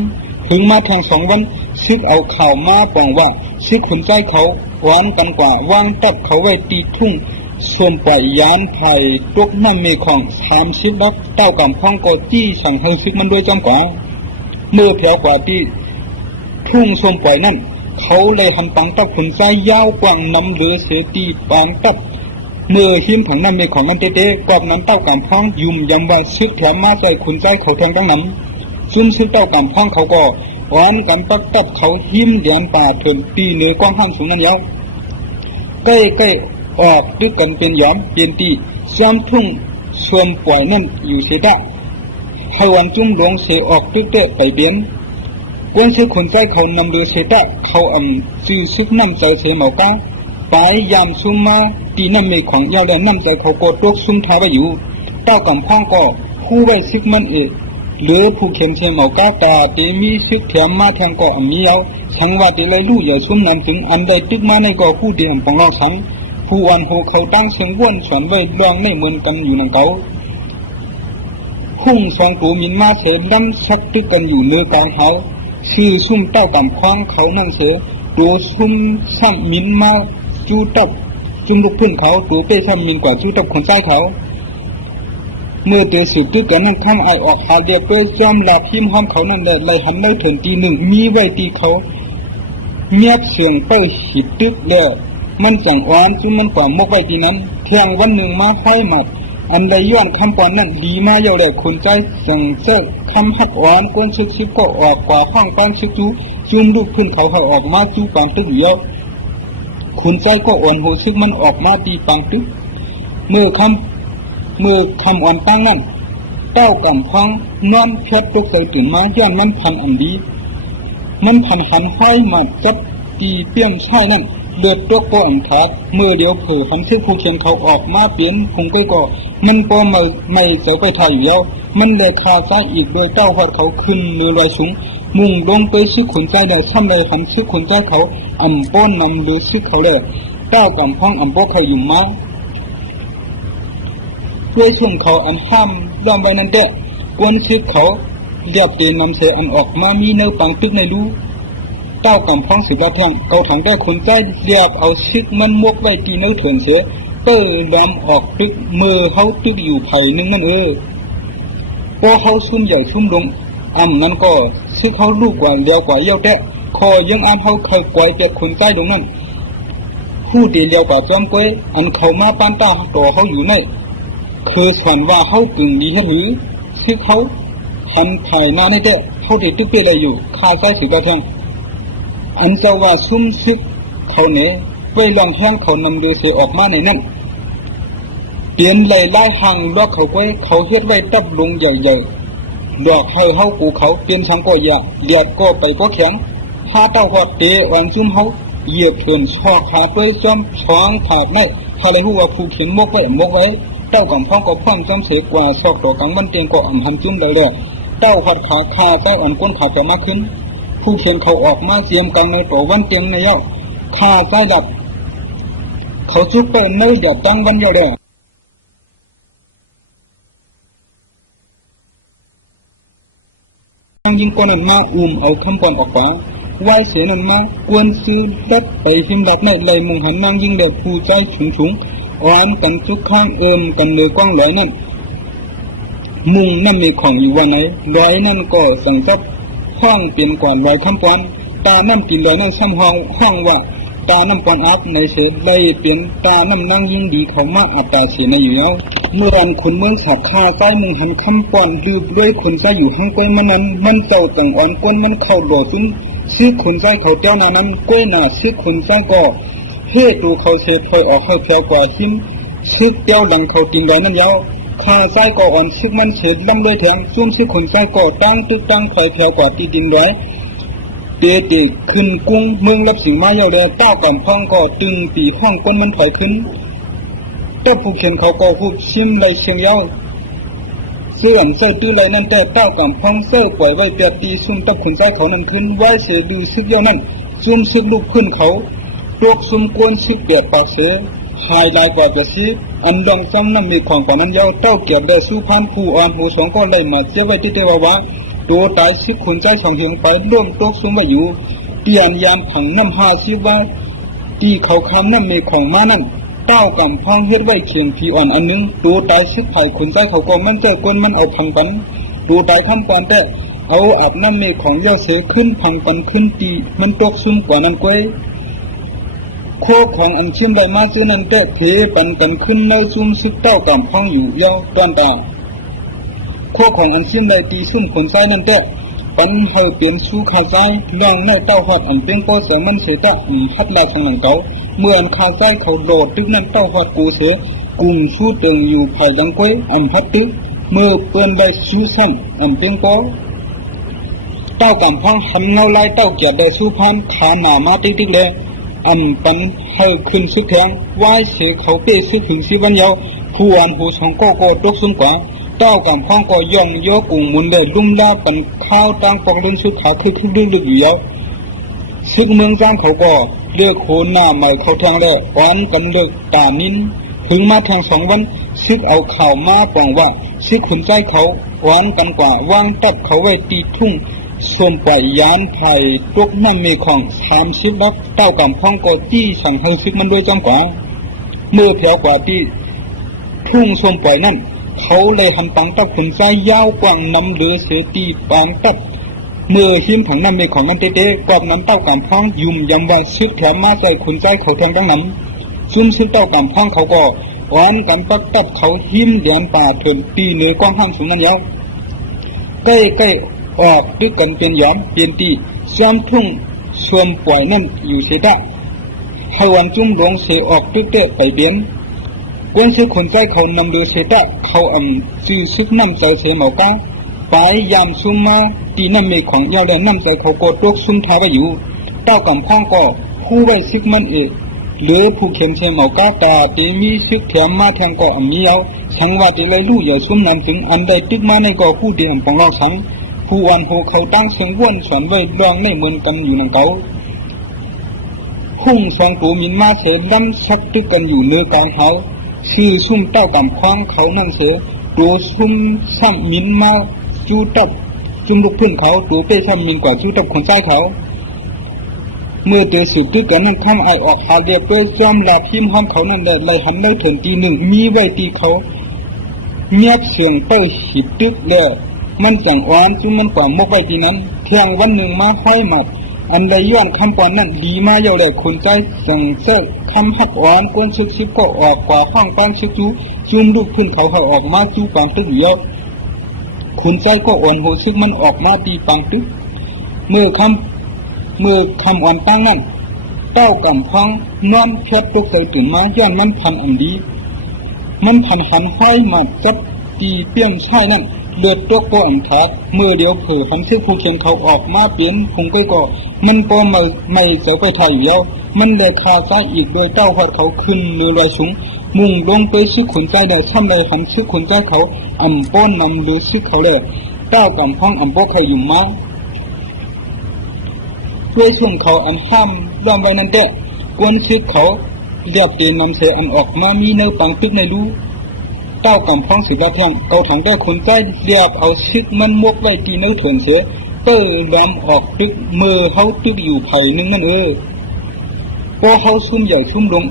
ถึงมาทาง2 วันซึกเอาข่าวมาปองว่าซึกขุนใจเขาอ่อนกันกว่าวางตัดเขาไว้ตีทุ่งส่วนปล่อยยานไผ่ตกน้ำมีของ30 ลักเต้ากำพองก็จี้สั่งให้ซึกมันด้วยจำกว่าเมื่อแผ่วกว่าที่ทุ่งส่วนปล่อยนั่นเขาเลยทำปังตับขุนใจยาวกว่างน้ำเหลือเสียตีปังตับเมื่อหิมผังน้ำมีของมันเตะกว่านั้นเต้ากำพองยุ่มยำว่าซึกแถมมาใส่ขุนใจเขาแทงตั้งน้ำซึ่งซึกเต้ากำพองเขาก็อ่อนกันปักตับเขาหิมเหรียญป่าเถินปีเหนือกว้างห้ามสูงนั้นยาวใกล้ออกด้วยกันเป็นยามเปลี่ยนตีซ้ำทุ่งสวมปล่อยนั่นอยู่เสียดะพวันจุ่มหลวงเสียออกตึกเตะไปเบียนกวนซื้อคนใจเขานำเรือเสียดะเขาซื้อซึกน้ำใจเสียเหมาก้าไปยามซุ่มมาตีน้ำเมฆของยาวแดนน้ำใจเขาก็ตกซุ่มท้ายไว้อยู่เต้ากำพ้องก็ผู้ไว้ซึกมันหรือผู้เข็มเสียเหมาก้าแต่เตมีซึกแถมมาแทงก็มีเอาทั้งว่าเตเลยลู่อย่าซุ่มนั้นถึงอันใดตึกมาในก็ผู้เดียมของเราทั้งผู้อันโหเขาตั้งเสียงว่นสวนไว้ลองในเหมือนกันอยู่นังเขาหุ่ง2 ตัวมินมาเสมดำสักตึกกันอยู่เนื้อกลางเขาชื่อซุ่มเต้ากำพ้องเขานั่งเสือตัวซุ่มซ้ำมินมาจูตับจุ่มลูกพื้นเขาตัวเป้ซ้ำมินกว่าจูตับคนใจเขาเมื่อเตะสืบตึกกันนั่งข้างไอออกหาเดียเป้จอมหลับพิมห้อมเขานั่นแหละไล่หันได้ถึงตี 1มีไว้ตีเขาเงียบเสียงเป้หิดตึกแล้วมันจังอ่อนจุ่มมันกว่ามกไว้ที่นั้นเที่ยงวันหนึ่งมาค่อยหมัดอันใดย้อนคำปอนนั่นดีมาเยาแหลกคนใจสั่งเจ้าคำหักอ่อนกวนซึกก็ออกกว่าห้องปังซึกจุ่มลูกขึ้นเขาออกมาจูปังตึกเยอะคนใจก็อ่อนโหซึกมันออกมาตีปังตึกเมื่อคำอ่อนปังนั่นเต้ากำพังนอนเพชรตกใส่ตื่นมาย้อนมันพันอันดีมันพันหันห้อยมาจับตีเปี้ยมใช่นั่นเลือดตัวก็อันขาดเมื่อเดียวเผลอคำซื้อผู้เขียนเขาออกมาเปลี่ยนคงก็มันปอมาไม่เสียไปถ่ายอยู่แล้วมันเลยคาซ้ายอีกโดยเต้าหอดเขาขึ้นมือลอยสูงมุ่งลงไปซื้อขนใจเดียวซ้ำเลยคำซื้อขนใจเขาป้อนนำหรือซื้อเขาเลยเต้ากำพ้องป้อเขาอยู่มาด้วยช่วงเขาห้ามล้อมไว้นั่นแหละกวนซื้อเขาเรียบเตนำเสอันออกมามีเนื้อปังตึกในรูเต้ากำพ้องสืบแทงเขาถังได้คนใจเรียบเอาซึกมันมกไว้ตีเนื้อเถื่อนเสียเปิดล้อมออกตึกมือเขาตึกอยู่ไผ่นึงมันพอเขาซุ่มใหญ่ซุ่มลงนั้นก็ซึกเขาลูกกว่าเลี้ยวกว่าเย้าแตะคอยังเขาเคยกวายเจ็ดคนใจลงนั่นผู้เดียวเลี้ยวกว่าจอมก้อยอันเขามาปั้นตาต่อเขาอยู่ในคือฝันว่าเขากึ่งดีหรือซึกเขาหันไผ่หน้าในแตะเขาเด็ดตึกเป็นอะไรอยู่ข้าใจสืบแทงอันเจ้าว่าซุ่มซึกเขาเนี่ยไว้ลองแห้งเขานำเรือเสียออกมาในนั้นเปลี่ยนไหลไล่ห่างลอกเขาไว้เขาเฮ็ดไว้ตับลงใหญ่ๆดอกให้เฮากูเขาเปลี่ยนสังก็อย่าเลียดก็ไปก็แข็งถ้าเต้าหอดเตะวันซุ่มเฮาเหยียบเถินชอขาด้วยจอมช้องขาดในพาเลยฮู้ว่าผู้เขียนมกไว้เต้ากำพ้องก็พร้อมจอมเสกว่าซอกดอกกังมันเตียงก็หันจุ่มได้เลยเต้าหอดขาคาใต้อ่อนก้นขาจะมากขึ้นผู้เขียนเขาออกมาเสียมกันในตัววันเตียงในเย้าข้าใจดับเขาจุกไปเนื้ออย่าตั้งวันเย้าเด้อ ยิงก้อนนั้นมาเอาคำปอนออกขวาไหวเสียนั้นมากวนซื้อดัดไปหิมดัดในไหลมุงหันนางยิงเด็ดผู้ใจฉุงอ่อนกันทุกข้างกันเนื้อกว้างไหลนั่นมุงนั่นมีของอยู่วันไหนไหลนั่นก็สั่งซับห้องเปลี่ยนกว่าไหลคำปอนตาน้ำกินไหลนั่นซ้ำห้องว่าตาน้ำปอนอักในเสดไหลเปลี่ยนตาน้ำนั่งยิงดีเขามาอัตตาเสียในอยู่แล้วเมื่อวันขุนเมืองสับคาใต้มุงหันคำปอนลืบด้วยคนใจอยู่ห้างก้อยมันนั้นมันเจ้าต่างอ่อนก้นมันเข้าโหลซุ้มซื้อคนใจเขาเจ้านานั้นก้อยหน้าซื้อคนใจก็เฮ่ตูเขาเสพพอยออกเขาเที่ยวกว่าหิมซึกเตี้ยวหลังเขาติงไดนั่นยาวข้าไส้ก่ออ่อนซึกมันเฉดล่ำเลยแทงซุ่มซึกขนไส้ก่อตั้งตึกตั้งไฟแถวกว่าตีดินไว้เตะขึ้นกุ้งเมืองรับสิ่งมาเยาเลยเต้ากำพองก่อตึงปีห้องก้นมันถอยขึ้นเต้าผู้เขียนเขาก่อหุบชิมไรเชียงยาวเสื่อนเสื้อตื้อไรนั่นแต่เต้ากำพองเสื้อปล่อยไว้เปียตีซุ่มตับขนไส้เขานั่นขึ้นไว้เสียดูซึกเยานั่นซุ่มซึกลูกขึ้นเขาโรคซุ่มกวนซึกเปียปากเสียหายลายกว่าจะซีอันดองซ้ำน้ำมีของกว่านั้นยาวเต้าเกียรได้สู้พันผู้อ่อนหูสองก็เลยมาเจ้าไว้ที่เทวาวะตัวตายซึกคนใจสองเหียงไปร่วมโต๊ะซุ่มไว้อยู่เปลี่ยนยามผังน้ำหาซิว่าตีเขาคำน้ำมีของมานั่นเต้ากำพองเฮ็ดไว้เคียงผีอ่อนอันนึงตัวตายซึกไผ่คนใจเขาก็มันเจอคนมันเอาพังปันตัวตายทำก่อนแต่เอาอาบน้ำมีของเย้าเสขึ้นพังปันขึ้นตีมันตกซุ่มกว่านั้นก้อยโคของอันชิมใบมาซื้อนั่นแต่เพปันกันขึ้นในซุ่มซึกเต้ากำพองอยู่ยาวตอนตาโคของอันชิมใบตีซุ่มคนใจนั่นแต่ปันเฮาเปลี่ยนสู้ขาใจลองในเต้าหอดอันเป็นโปเสมันเสียจะพัดลายทางหลังเก่าเมื่ออันขาใจเขาโดดตึกนั่นเต้าหอดกูเสียกุ่มสู้เติงอยู่ภายหลังก้อยอันพัดตึกเมื่อเปิ้นได้สู้ซ้ำอันเป็นโปเต้ากำพองหันเงาลายเต้าเกียรได้สู้พันขาหนามาติ๊กเลยอันปันเฮาขึ้นซึกแข็งไหวเสียเขาเป้ซึกถึงสิวันยาวผู้อ่านหูสองก็ตกซุ่มกว่าเต้ากำพองก็ย่องโยกุ่งมุนได้ลุ่มลาปันข้าวตั้งปอกเล่นชุดขาคือลึกอยู่ยาวซึกเมืองจ้างเขาก็เลือกโคนหน้าใหม่เขาทางแล้วอ่อนกันเลือกตานิ้นถึงมาทาง2 วันซึกเอาข่าวมาปองว่าซึกขุนใจเขาอ่อนกันกว่าวางตัดเขาไว้ตีทุ่งสมปล่อยยานไผ่ตกน้ำมีของ30 ลักเต้ากำพองก็จี้สั่งให้ซึกมันด้วยจังกว่าเมื่อแถวกว่าที่ทุ่งสมปล่อยนั่นเขาเลยหันปังตับขุนใจยาวกว่างน้ำเหลือเสียตีปางตับเมื่อหิมถังน้ำมีของนั้นเต้กอบน้ำเต้ากำพองยุ่มยำว่าซึกแถมมาใจขุนใจเขาแทงดังน้ำซึ่งซึกเต้ากำพองเขาก็อ่อนกันปักตับเขาหิมเหรียญป่าเถินตีเหนือกว้างห้างสูงนั้นยาวใกล้ออกด้วยกันเป็นยามเปลี่ยนตีซ้ำทุ่งสวมปล่อยนั่นอยู่เสียดะเฮาวันจุ่มหลงเสียออกด้วยเตะไปเบียนกวนซื้อคนใจเขานำเดือเสียดะเขาซื้อซึกน้ำใจเสียเหมาก้าไปยามซุ่มมาตีน้ำเมฆของยาวแดนน้ำใจเขาก็ตกซุ่มท้ายไว้อยู่เต้ากำพองก็ผู้ไว้ซึกมันหรือผู้เข็มเสียเหมาก้าแต่เตมีซึกแถมมาแทงก็มีเอาทั้งว่าเตเลยลู่อย่าซุ่มนั้นถึงอันใดตึกมาในก็ผู้เดียมปองเราทั้งผู้อ่อนหูเขาตั้งเสียงว่นสอนไว้ลองในเหมือนกันอยู่นังเขาหุ่งสองปูมินมาเสล้ำชักตึกกันอยู่เนื้อกลางเขาชื่อซุ่มเต้ากำพองเขานั่งเสือตัวซุ่มซ้ำมินมาจูตับจุ่มลูกพื้นเขาตัวเป้ซ้ำมินกว่าจูตับคนใต้เขาเมื่อเจอสืบตึกกันนั้นทำไอออกหาเดียบด้วยจอมแหลกพิมพ์ห้องเขานั่นได้ไล่หันไล่ถึงตีหนึ่งมีไว้ตีเขาเงียบเสียงเต้าหิดตึกแล้วมันจังอ่อนจุ่มมันกว่ามกไว้ที่นั้นเที่ยงวันหนึ่งมาห้อยหมัดอันใดย้อนคำปอนนั่นดีมาเยาแหลกคนใจสั่งเจ้าคำหักอ่อนก้นซึกซิบก็ออกกว่าห้องปานซึกจูจุ่มลูกขึ้นเขาออกมาจูปางตึกอยู่ยอดคนใจก็อ่อนโหซึกมันออกมาตีปางตึกเมื่อคำอ่อนตั้งนั่นเต้ากำพองน้อมเพชรตกใจตื่นมาย้อนมันพันอันดีมันพันหันห้อยหมัดจับตีเปี้ยมใช่นั่นเลือดตัวโปอันทัดเมื่อเดียวเผลอหันซึกผู้เขียนเขาออกมาเปลี่ยนคงก็มันก็ไม่เจอไปไทยอยู่แล้วมันเลยคาซ้ายอีกโดยเต้าหัดเขาขึ้นเรือลอยสูงมุ่งลงไปซึกขนใจได้ซ้ำเลยหันซึกขนใจเขาป้อนนำหรือซึกเขาเลยเต้ากำพองป้อเขาอยู่มาด้วยช่วงเขาห้ามล้อมไว้นั่นแต่กวนซึกเขาเรียบเตียนนำเสออกมามีเนื้อปังตึกในรูเต้ากำพองสิกระแทงเกาถังได้คนใจเรียบเอาซึกมันมกไว้ตีเนื้อเถื่อนเสีย เปิ้ลล้อมออกตึกมือเขาตึกอยู่ไผ่นึงนั่นพอเขาซุ่มใหญ่ซุ่มลง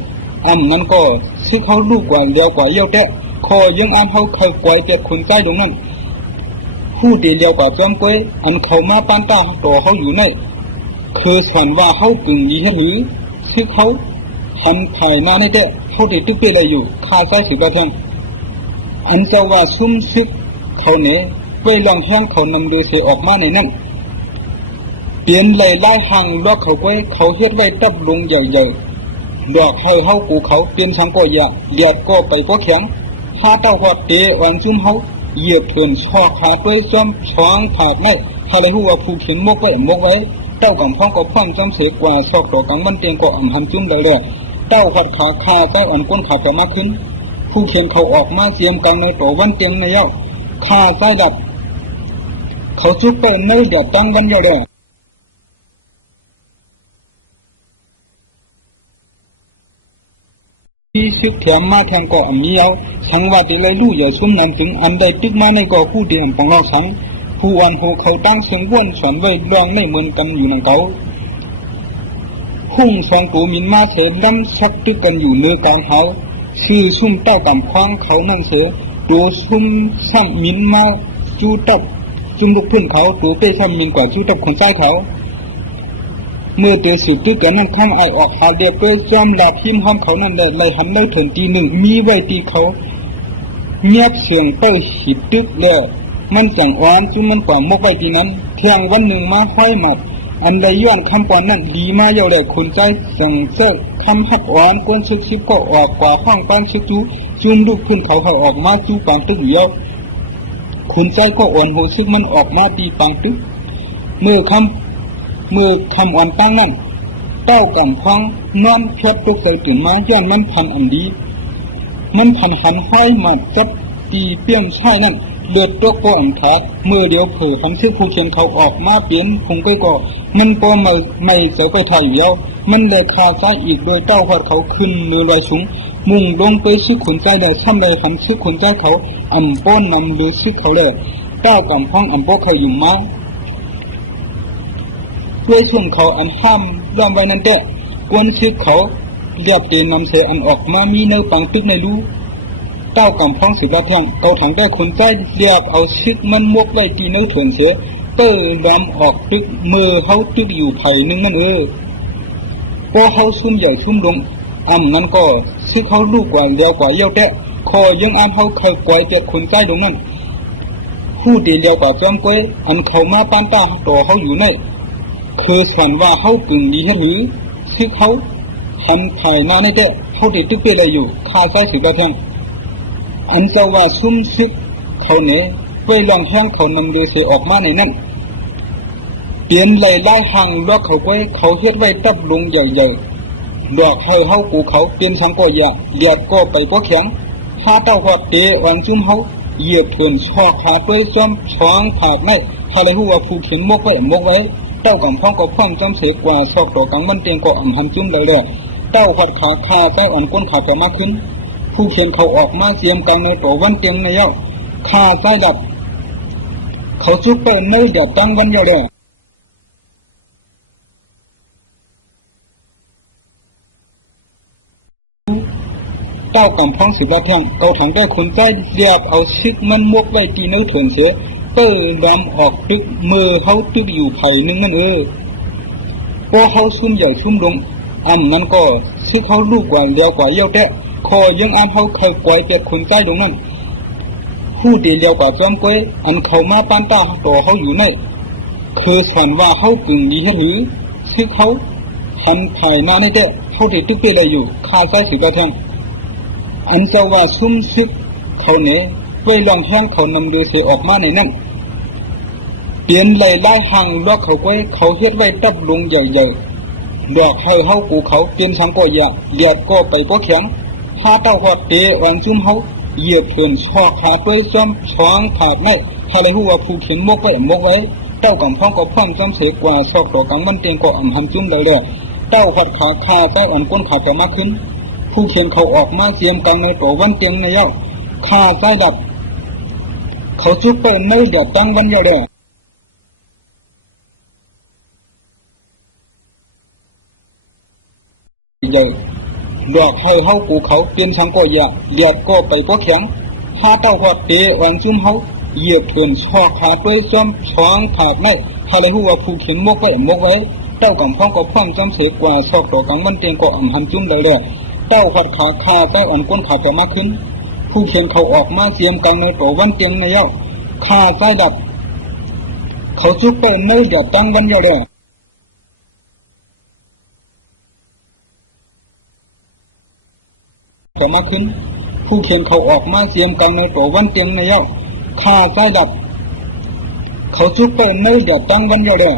นั้นก็ซึ่งเขาลูกกว่าเลี้ยวกว่าเย้าแตะคอยังเขาเคยกวายเจ็ดคนใต้ตรงนั้นผู้เดียวกว่าจอมก้วยเขามาปานตาต่อเขาอยู่ในคือสันว่าเขากึ่งดีหรือซึ่งเขาทำถ่ายมาในแตะเขาได้ตึกไปอะไรอยู่ข้าใต้สืบกระแทงจะว่าซุ่มซึกเขาเนี่ยไปลองแห้งเขานำโดยเสียออกมาในนั้นเปลี่ยนไหลไล่ห่างลอกเขาไว้เขาเฮ็ดไว้ตับลงใหญ่ๆดอกเฮาเฮากูเขาเปลี่ยนสังก็อย่าเลียดก็ไปก็แข็งถ้าเต้าหอดเตะวันจุ่มเฮาเหยียบเถื่อนชอขาด้วยซ้อมช้องผาดไม่อะไรหัวผู้เขียนมกไว้เต้ากำพ้องก็พร้อมซ้ำเสกกว่าซอกดอกกังมันเตียงก็หันจุ่มเลยเต้าหอดขาคาใต้อ่อนก้นขาไปมากขึ้นผู้เขียนเขาออกมาเสียมกลางในตัววันเตียงในเย้าคาใต้ดับเขาจุกไปในเดียดตั้งวันเยอะที่ซึกแถมมาแทงก็มีเอาสังว่าจะเลยลู่อย่าซุ่มนั้นถึงอันใดตึกมาในก็คู่เดียมของเราสังผู้อันโหเขาตั้งเสียงว่นสอนไว้ลองในเหมือนกันอยู่ในเขาหุ่งสองตัวมินมาเสดำชักตึกกันอยู่เนื้อกลางเขาชื่อซุ่มเต้ากำคว้างเขานั่นเสือตัวซุ่มซ้ำมินมาจูตับจุ่มลูกพื้นเขาตัวเป้ซ้ำมินกว่าจูตับคนใต้เขาเมื่อเตือสืบตึกกันนั่นข้ามไอออกหาเดียเพื่อจอมลาพิมพ์ห้อมเขานั่นได้ไล่หันไล่เถินตีหนึ่งมีไว้ตีเขาเงียบเสียงเป้าหิดตึกแล้วมันจังอ้อนจุ่มมันกว่ามกไว้ตีนั้นเที่ยงวันหนึ่งมาห้อยหมัดอันใดย้อนคำปอนนั่นดีมาเยาแหละคนใจสั่งเจ้าคำหักอ้อนก้นซึกซิบก็ออกกว่าห้องปั้นซึกจูจุ่มลูกขึ้นเขาออกมาจูปังตึกเยอะคนใจก็อ่อนโหซึกมันออกมาตีปังตึกเมื่อคำอ่อนตั้งนั่นเต้ากำพังนอนเพียบตกใส่ถึงมาย้อนมันพันอันดีมันพันหันห้อยมาจับตีเปี้ยมใช่นั่นเลือดตัวก็อันขาดเมื่อเดียวเผลอคันซึกผู้เขียนเขาออกมาเปลี่ยนคงไปก็มันก็ไม่เสียไปถ่ายอยู่แล้วมันเลยคาใจอีกโดยเต้าหอดเขาขึ้นมือลอยสูงมุ่งลงไปซึกขนใจได้ซ้ำเลยคันซึกขนใจเขาป้อนนำหรือซึกเขาเลยเต้ากำพังป้อเขาอยู่มาด้วยช่วงเขาห้ามล้อมไว้นั่นแหละกวนซึกเขาเรียบเตนนำเสอันออกมามีเนื้อปังตึกในรูเต้ากำพ้องสืบละแทงเกาถังได้คนใจเรียบเอาซึกมันมกไว้ตีเนื้อเถื่อนเสียเปิ้ลล้อมออกตึกมือเขาตึกอยู่ไผ่นึงนั่นพอเขาซุ่มใหญ่ซุ่มลงนั้นก็ซึกเขาลูกกว่าเลี้ยวกว่าเย้าแตะคอยังเขาเคยกวายเจ็ดคนใจตรงนั้นผู้เดียวกว่าจอมก้วยเขามาปานตาต่อเขาอยู่ในคือสันว่าเขากึ่งดีหรือซึกเขาทำถ่ายมาในแตะเขาได้ตึกไปอะไรอยู่ข้าใต้สืบกระแทงจะว่าซุ่มซึกเขาเนี่ยไปลองแห้งเขานำโดยเสียออกมาในนั้นเปลี่ยนไหลไล่ห่างลอกเขาไว้เขาเฮ็ดไว้ตับลงใหญ่ๆดอกเฮาเฮากูเขาเปลี่ยนสังก็อย่าเลียดก็ไปก็แข็งถ้าเต้าหอดเตะวันจุ่มเฮาเหยียบเถื่อนชอขาด้วยซ้อมช้องผาดไม่อะไรหัวผู้เขียนมกไว้เต้ากำพ้องก็พร้อมจำเสกกว่าซอกดอกกังมันเตียงก็หันจุ่มเลยเต้าหอดขาคาใต้อ่อนก้นขาไปมากขึ้นผู้เขียนเขาออกมาเสียมกลางในตัววันเตียงในเย้าคาใต้ดับ เขาจุกไปเนื้อเดียดตั้งวันเดียวเลยเต้ากำพ้องสิบละแท่งเกาถังได้คนใจเรียบเอาซึกมันมกไว้ตีเนื้อถ่วนเสียเปิ้ลดำออกตึกมือเขาตึกอยู่ไผ่นึงนั่นพอเขาซุ่มใหญ่ซุ่มลงนั้นก็ซึกเขาลูกกว่าเลี้ยวกว่าเย้าแตะคอยังเขาเคยกวายเจ็ดคนใจตรงนั้นผู้เดียวกว่าจอมก้วยเขามาปานตาต่อเขาอยู่ในคือสันว่าเขากึ่งดีหรือซึกเขาทำถ่ายมาในแตะเขาได้ตึกไปอะไรอยู่ข้าใต้สืบกระแทงจะว่าซุ่มซึกเขาเนี่ยไว้ลองแห้งเขานำโดยเสียออกมาในนั้นเปลี่ยนไหลไล่ห่างลอกเขาไว้เขาเฮ็ดไว้ตับลงใหญ่ๆดอกเฮาเฮากูเขาเปลี่ยนสังก็อย่าเลียดก็ไปก็แข็งถ้าเต้าหอดเตะวันจุ่มเฮาเหยียบเถื่อนชอขาด้วยซ้อมช้องขาดไม่อะไรหัวผู้เขียนมกไว้เต้ากำพ้องก็พร้อมจำเสกกว่าซอกดอกกังมันเตียงก็หันจุ่มเลยเต้าหอดขาคาใต้อ่อนก้นขาไปมากขึ้นผู้เขียนเขาออกมาเสียมกลางในตัววันเตียงในเย้าคาใต้ดับเขาจุกไปเนื้อเดียดตั้งวันเดียวเลย ใหญ่หลอกให้เฮากูเขาเป็นสังก็อย่าเลียดก็ไปก็แข็งถ้าเต้าหอดเตวันจุ่มเฮาเหยียบเกินชอกขาด้วยซ้อมช้องขาดไม่ถ้าเลยฮู้ว่าผู้เขียนมกไว้เต้ากำพ้องก็พร้อมจำเสกกว่าซอกดอกกังมันเตียงก็หันจุ่มเลยเต้าหอดขาคาไปอ่อนก้นขาจะมากขึ้นผู้เขียนเขาออกมาเสียมกลางในตัววันเตียงในเย้าขาใจดับเขาจุกไปในอย่าตั้งวันเยาเลยจะมากขึ้นผู้เขียนเขาออกมาเสียมกลางในตัววันเตียงในเย้าขาใจดับเขาจุกไปในอย่าตั้งวันเยาเลย